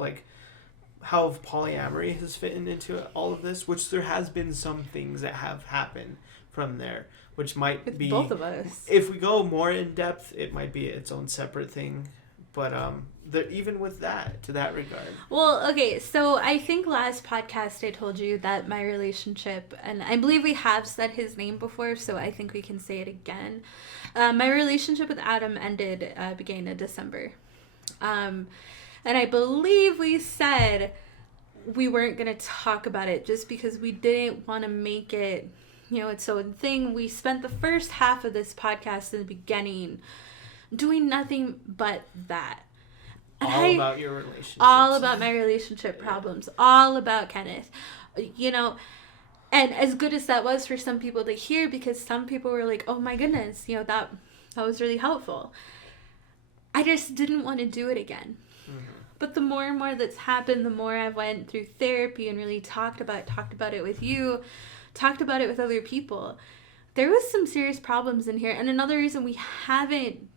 how polyamory has fit into all of this, which there has been some things that have happened from there, which might with be both of us. If we go more in depth, it might be its own separate thing, but even with that, to that regard. Well, okay, so I think last podcast I told you that my relationship, and I believe we have said his name before, so I think we can say it again. My relationship with Adam ended beginning of December. And I believe we said we weren't going to talk about it just because we didn't want to make it, its own thing. We spent the first half of this podcast in the beginning doing nothing but that. About your relationship. All about my relationship problems. All about Kenneth. And as good as that was for some people to hear, because some people were like, oh my goodness, that was really helpful. I just didn't want to do it again. Mm-hmm. But the more and more that's happened, the more I went through therapy and really talked about it with you, talked about it with other people. There was some serious problems in here. And another reason we haven't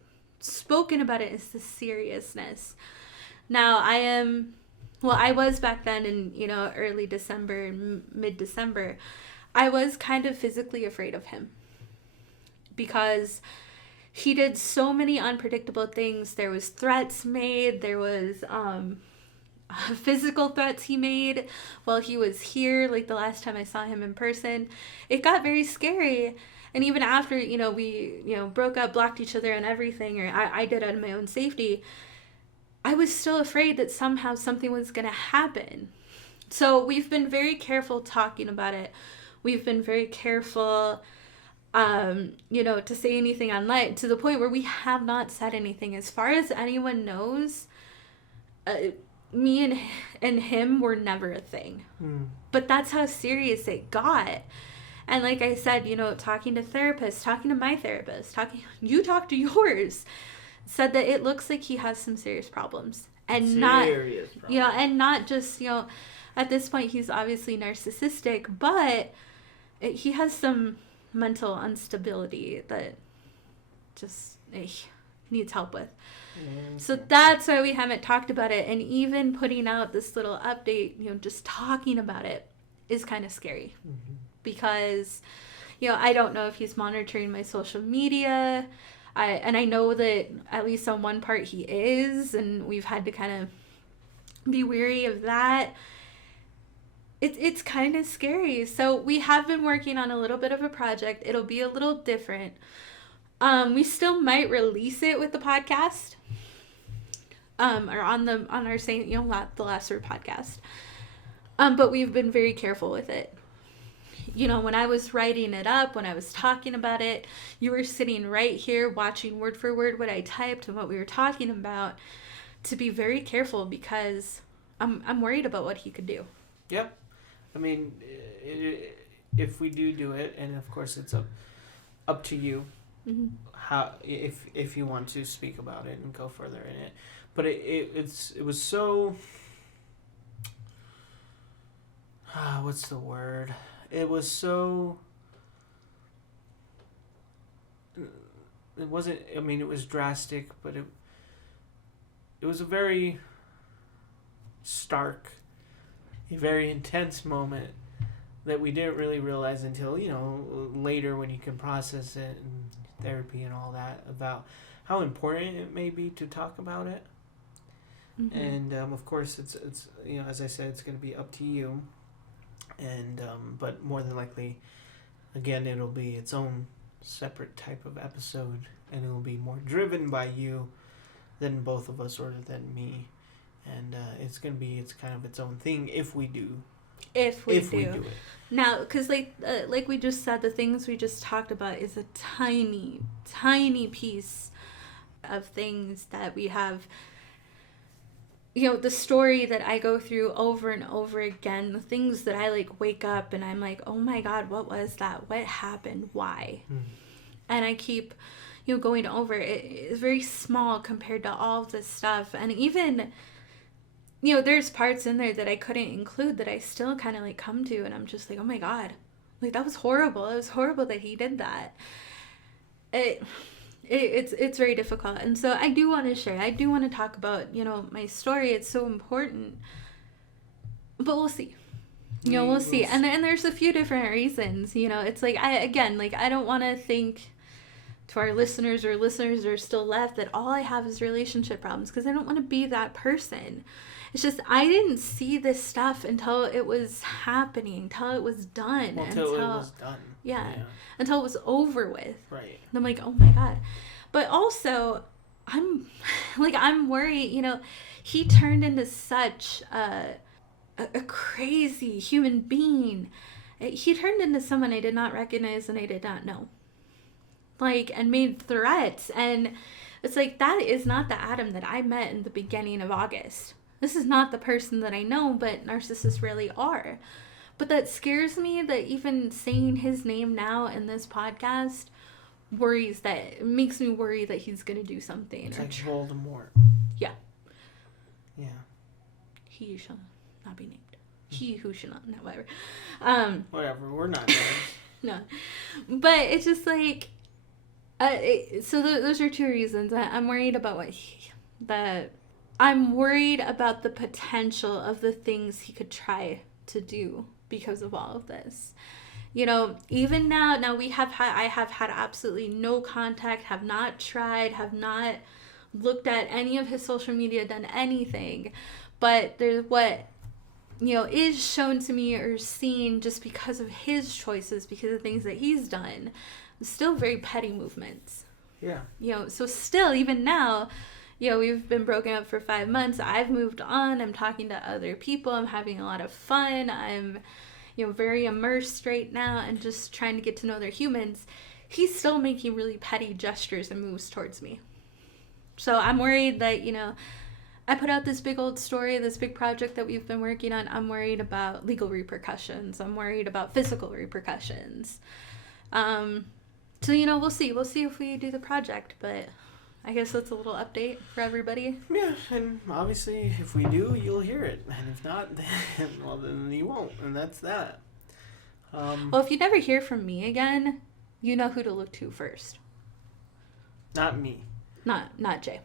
spoken about it is the seriousness. Now I was back then in early December, mid-December, I was kind of physically afraid of him because he did so many unpredictable things. There was threats made, there was physical threats he made while he was here, like the last time I saw him in person. It got very scary. And even after, we, broke up, blocked each other and everything, or I did out of my own safety, I was still afraid that somehow something was going to happen. So we've been very careful talking about it. We've been very careful, to say anything online, to the point where we have not said anything. As far as anyone knows, me and him were never a thing. But that's how serious it got. And like I said, talking to therapists, talking to my therapist, you talk to yours, said that it looks like he has some serious problems. And not just, at this point he's obviously narcissistic, but he has some mental instability that just needs help with. Mm-hmm. So that's why we haven't talked about it. And even putting out this little update, just talking about it is kind of scary. Mm-hmm. Because, I don't know if he's monitoring my social media. I know that at least on one part he is, and we've had to kind of be wary of that. It's kind of scary. So we have been working on a little bit of a project. It'll be a little different. We still might release it with the podcast, or on our Saint, the Last Word podcast. But we've been very careful with it. When I was writing it up, when I was talking about it, you were sitting right here watching word for word what I typed and what we were talking about, to be very careful, because I'm worried about what he could do. Yep. I mean, if we do it, and of course it's up to you, mm-hmm. how if you want to speak about it and go further in it, but it was so. What's the word? It was so. It wasn't. I mean, it was drastic, but it was a very stark, a very intense moment that we didn't really realize until later, when you can process it and therapy and all that, about how important it may be to talk about it. Mm-hmm. And of course, it's as I said, it's going to be up to you. And but more than likely, again, it'll be its own separate type of episode, and it'll be more driven by you than both of us or than me. And it's kind of its own thing if we do. If we do it. Now, because like we just said, the things we just talked about is a tiny, tiny piece of things that we have. The story that I go through over and over again, the things that I like wake up and I'm like, oh my God, what was that? What happened? Why? And I keep, going over it. It's very small compared to all of this stuff. And even, there's parts in there that I couldn't include that I still kind of like come to, and I'm just like, oh my God, like that was horrible. It was horrible that he did that. It's very difficult. And so I do want to share. I do want to talk about, my story. It's so important. But we'll see. We'll see. And there's a few different reasons. It's like, I don't want to think to our listeners or listeners that are still left that all I have is relationship problems, because I don't want to be that person. It's just I didn't see this stuff until it was happening, until it was done. Until it was done. Yeah. Until it was over with. Right. And I'm like, oh my God. But also, I'm worried, he turned into such a crazy human being. He turned into someone I did not recognize and I did not know. And made threats. And it's like, that is not the Adam that I met in the beginning of August. This is not the person that I know, but narcissists really are. But that scares me, that even saying his name now in this podcast makes me worry that he's going to do something. It's like Voldemort. Yeah. Yeah. He shall not be named. He who shall not, no, whatever. Whatever, we're not named. No. But it's just like, so those are two reasons. I'm worried about I'm worried about the potential of the things he could try to do because of all of this. Even now I have had absolutely no contact, have not tried, have not looked at any of his social media, done anything. But there's what, is shown to me or seen just because of his choices, because of things that he's done. Still very petty movements. Yeah. So still, even now, we've been broken up for 5 months. I've moved on. I'm talking to other people. I'm having a lot of fun. I'm, very immersed right now and just trying to get to know their humans. He's still making really petty gestures and moves towards me. So I'm worried that, I put out this big old story, this big project that we've been working on. I'm worried about legal repercussions. I'm worried about physical repercussions. So, we'll see. We'll see if we do the project, but I guess that's a little update for everybody. Yeah, and obviously, if we do, you'll hear it. And if not, then you won't. And that's that. Well, if you never hear from me again, you know who to look to first. Not me. Not Jay.